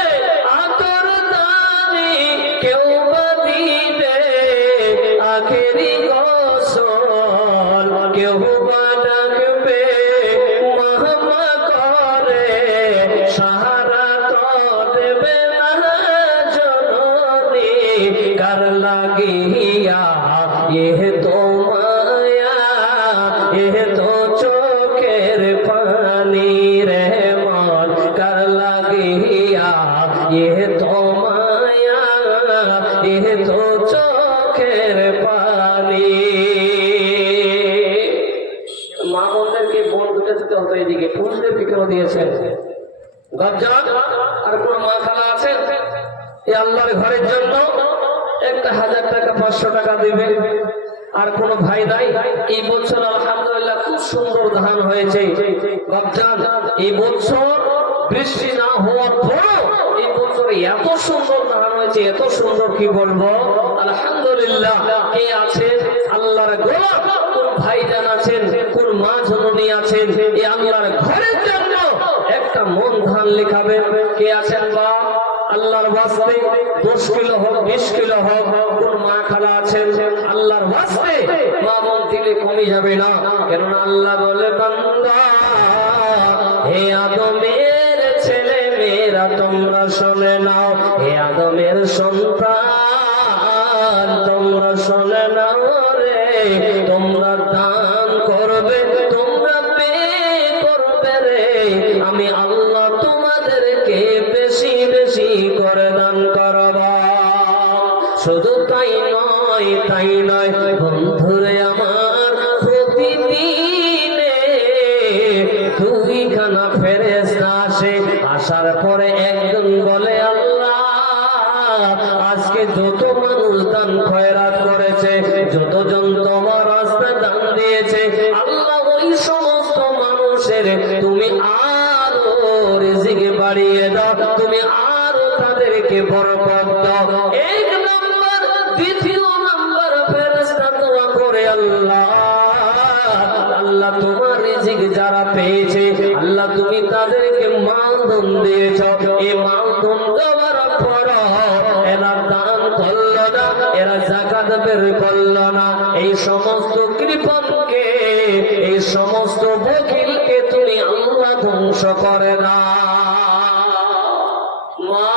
আতর দানি, কেউ বা দিবে আখেরি গোসল, কেউ বা ডাকবে মাহমা করে, সাহারা তো দেবে না জননী। কার লাগিয়া এহ তো মায়া, এহ তো চোখের পানি রে মন। কার লাগিয়া এহ তো মায়া, এহ তো চোখের পানি। মা বোনদেরকে বোন দুটো দিতে হতো, এদিকে পুরুষদেরকে কেন দিয়েছেন? গজ্জান আর কোন মা খালা আছেন এই আল্লাহর ঘরের জন্য 1000 টাকা 500 টাকা দিবে? আর কোন ভাই নাই? এই বছর আলহামদুলিল্লাহ খুব সুন্দর ধান হয়েছে। গজ্জান এই বছর বৃষ্টি না হওয়ার পরও এই বছর এত সুন্দর ধান হয়েছে, এত সুন্দর কি বলবো। আলহামদুলিল্লাহ। কে আছে আল্লাহর গোলাম? কোন ভাইজান আছেন, কোন মা জননী আছেন এই আল্লাহর ঘরের জন্য একটা মন ধান লিখাবেন? কে আছেন বা আল্লাহর ওয়াস্তে 10 কিলো হোক 20 কিলো হোক? কোন মা খালা আছেন আল্লাহর ওয়াস্তে মা বোন দিলে কমে যাবে না। কেননা আল্লাহ বলে বান্দা হে আদমের ছেলে মেয়েরা তোমরা শুনে নাও, হে আদমের সন্তান তোমরা শুনে নাও রে, তোমরা দান করবে, তোমরা ব্যয় করবে রে, আমি আল্লাহ তোমাদেরকে বেশি বেশি করে দান করব। শুধু তাই নয় বন্ধুরে আমার, প্রতিদিনে দুইখানা ফেরেশতা আসে, আসার পরে একজন বলে আল্লাহ আজকে যত মানুষ দান খয়রাত করেছে, যতজন তোমার রাস্তায় দান দিয়েছে, আল্লাহ ওই সমস্ত মানুষের তুমি আরো রিজিক বাড়িয়ে দাও, তুমি আরো তাদেরকে বরকত দাও। এক নাম্বার। দ্বিতীয় নাম্বার ফেরেশতা দোয়া করে আল্লাহ আল্লাহ তোমার রিজিক যারা পেয়েছে আল্লাহ তুমি তাদেরকে মালধন দিয়েছ, এই মালধন দেওয়ার পর এরা দান করলো না, এরা যাকাত বের করলো না, এই সমস্ত কৃপণকে, এই সমস্ত বখিলকে তুমি আল্লাহ ধ্বংস করে না। মা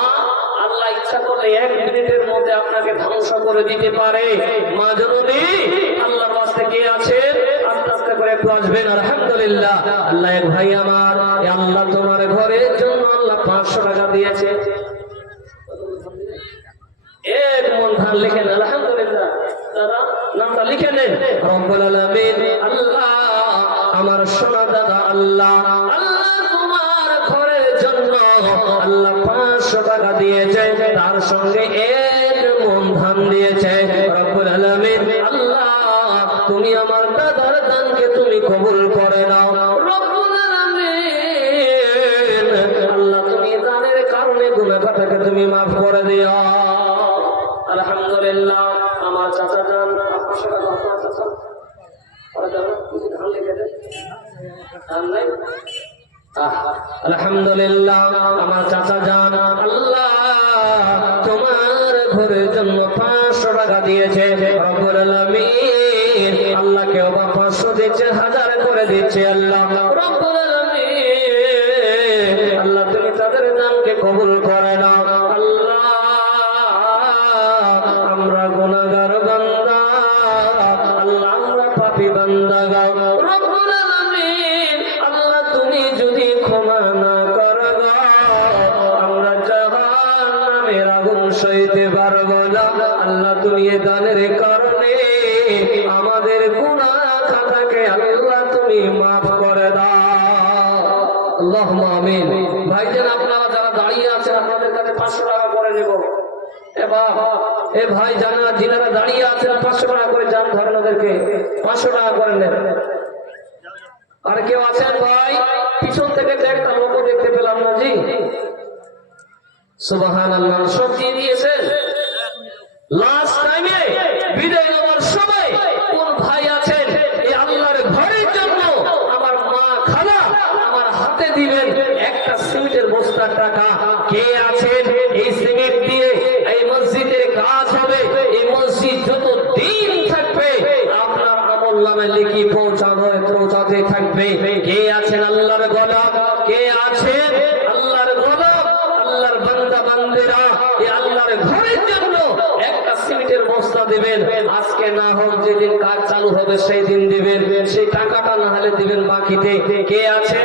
আল্লাহ ইচ্ছা করলে 1 মিনিটের মধ্যে আপনাকে ধ্বংস করে দিতে পারে। মা জননী আল্লাহর ওয়াস্তে কে আছেন আস্তে আস্তে করে একটু আসবেন। আলহামদুলিল্লাহ। আল্লাহ এক ভাই আমার, এ আল্লাহ তোমার ঘরের জন্য আল্লাহ 500 টাকা দিয়েছে, এক মন ধান লিখেন। আলহামদুলিল্লাহ। দাদা নামটা লিখে নেন। রব্বুল আলামিন আল্লাহ আমার সোনা দাদা আল্লাহ তোমার ঘরের জন্য আল্লাহ 500 টাকা দিয়েছে, তার সঙ্গে 1 মন ধান দিয়েছে। রব্বুল আলামিন আল্লাহ তুমি আমার দাদার দানকে তুমি কবুল করে নাও। রব্বুল আলামিন আল্লাহ তুমি দানের কারণে গুনাহটাকে তুমি মাফ করে দিও। আলহামদুলিল্লাহ। আমার চাচা যান 500 টাকা আপনার চাচা কিছু ধান লিখে দেন। আলহামদুলিল্লাহ। আমার চাচা যান আল্লাহ তোমার ঘরের জন্য 500 টাকা দিয়েছে। রব্বুল আলামিন আল্লাহ কেউ বা 500 দিচ্ছে, 1000 করে দিচ্ছে। আল্লাহ রব্বুল আলামিন আল্লাহ তুমি তাদের দানকে কবুল করে নাও। আল্লাহ আমরা গুনাহগার বান্দা, আল্লাহ আমরা পাপী বান্দা গাও। রব্বুল আলামিন আল্লাহ তুমি যদি ক্ষমা না করো আমরা জাহান্নামের আগুন সইতে পারবো না। আল্লাহ তুমি এ দানের কারণে আমাদের গুনাহ খাতাকে আল্লাহ তুমি মাফ করে দাও। আল্লাহুম্মা আমিন। ভাইজান আপনারা যারা দাঁড়িয়ে আছেন আপনাদের কাছে 500 টাকা করে নেব। এ ভাই জানা যিনারা দাঁড়িয়ে আছেন 500 টাকা করে যান, ধরেন ওদেরকে 500 টাকা করে নেন। আর কেউ আছেন ভাই? পিছন থেকে তো একটা লোক দেখতে পেলাম না জি। সুবহানাল্লাহ। সব দিয়ে দিয়েছেন। লাস্ট টাইমে বিদায় নেওয়ার সময় কোন ভাই আছেন এই আল্লাহর ঘরের জন্য আমার মা খালা আমার হাতে দিবেন একটা সিমেন্টের বস্তার টাকা? কে আছেন? এই সিমেন্ট দিয়ে এই মসজিদের কাজ হবে, এই মসজিদ যত দিন থাকবে আপনার আমলনামায় লিখি পৌঁছাতে থাকবে। কে আছেন আল্লাহর গোলাম? কে আছেন আল্লাহর গোলাম, আল্লাহর বান্দা বান্দিরা এই আল্লাহর ঘরের জন্য একটা সিমেন্টের বস্তা দিবেন? আজকে না হোক যেদিন কাজ চালু হবে সেই দিন দিবেন, সেই টাকাটা না হলে দিবেন বাকিতে। কে আছে?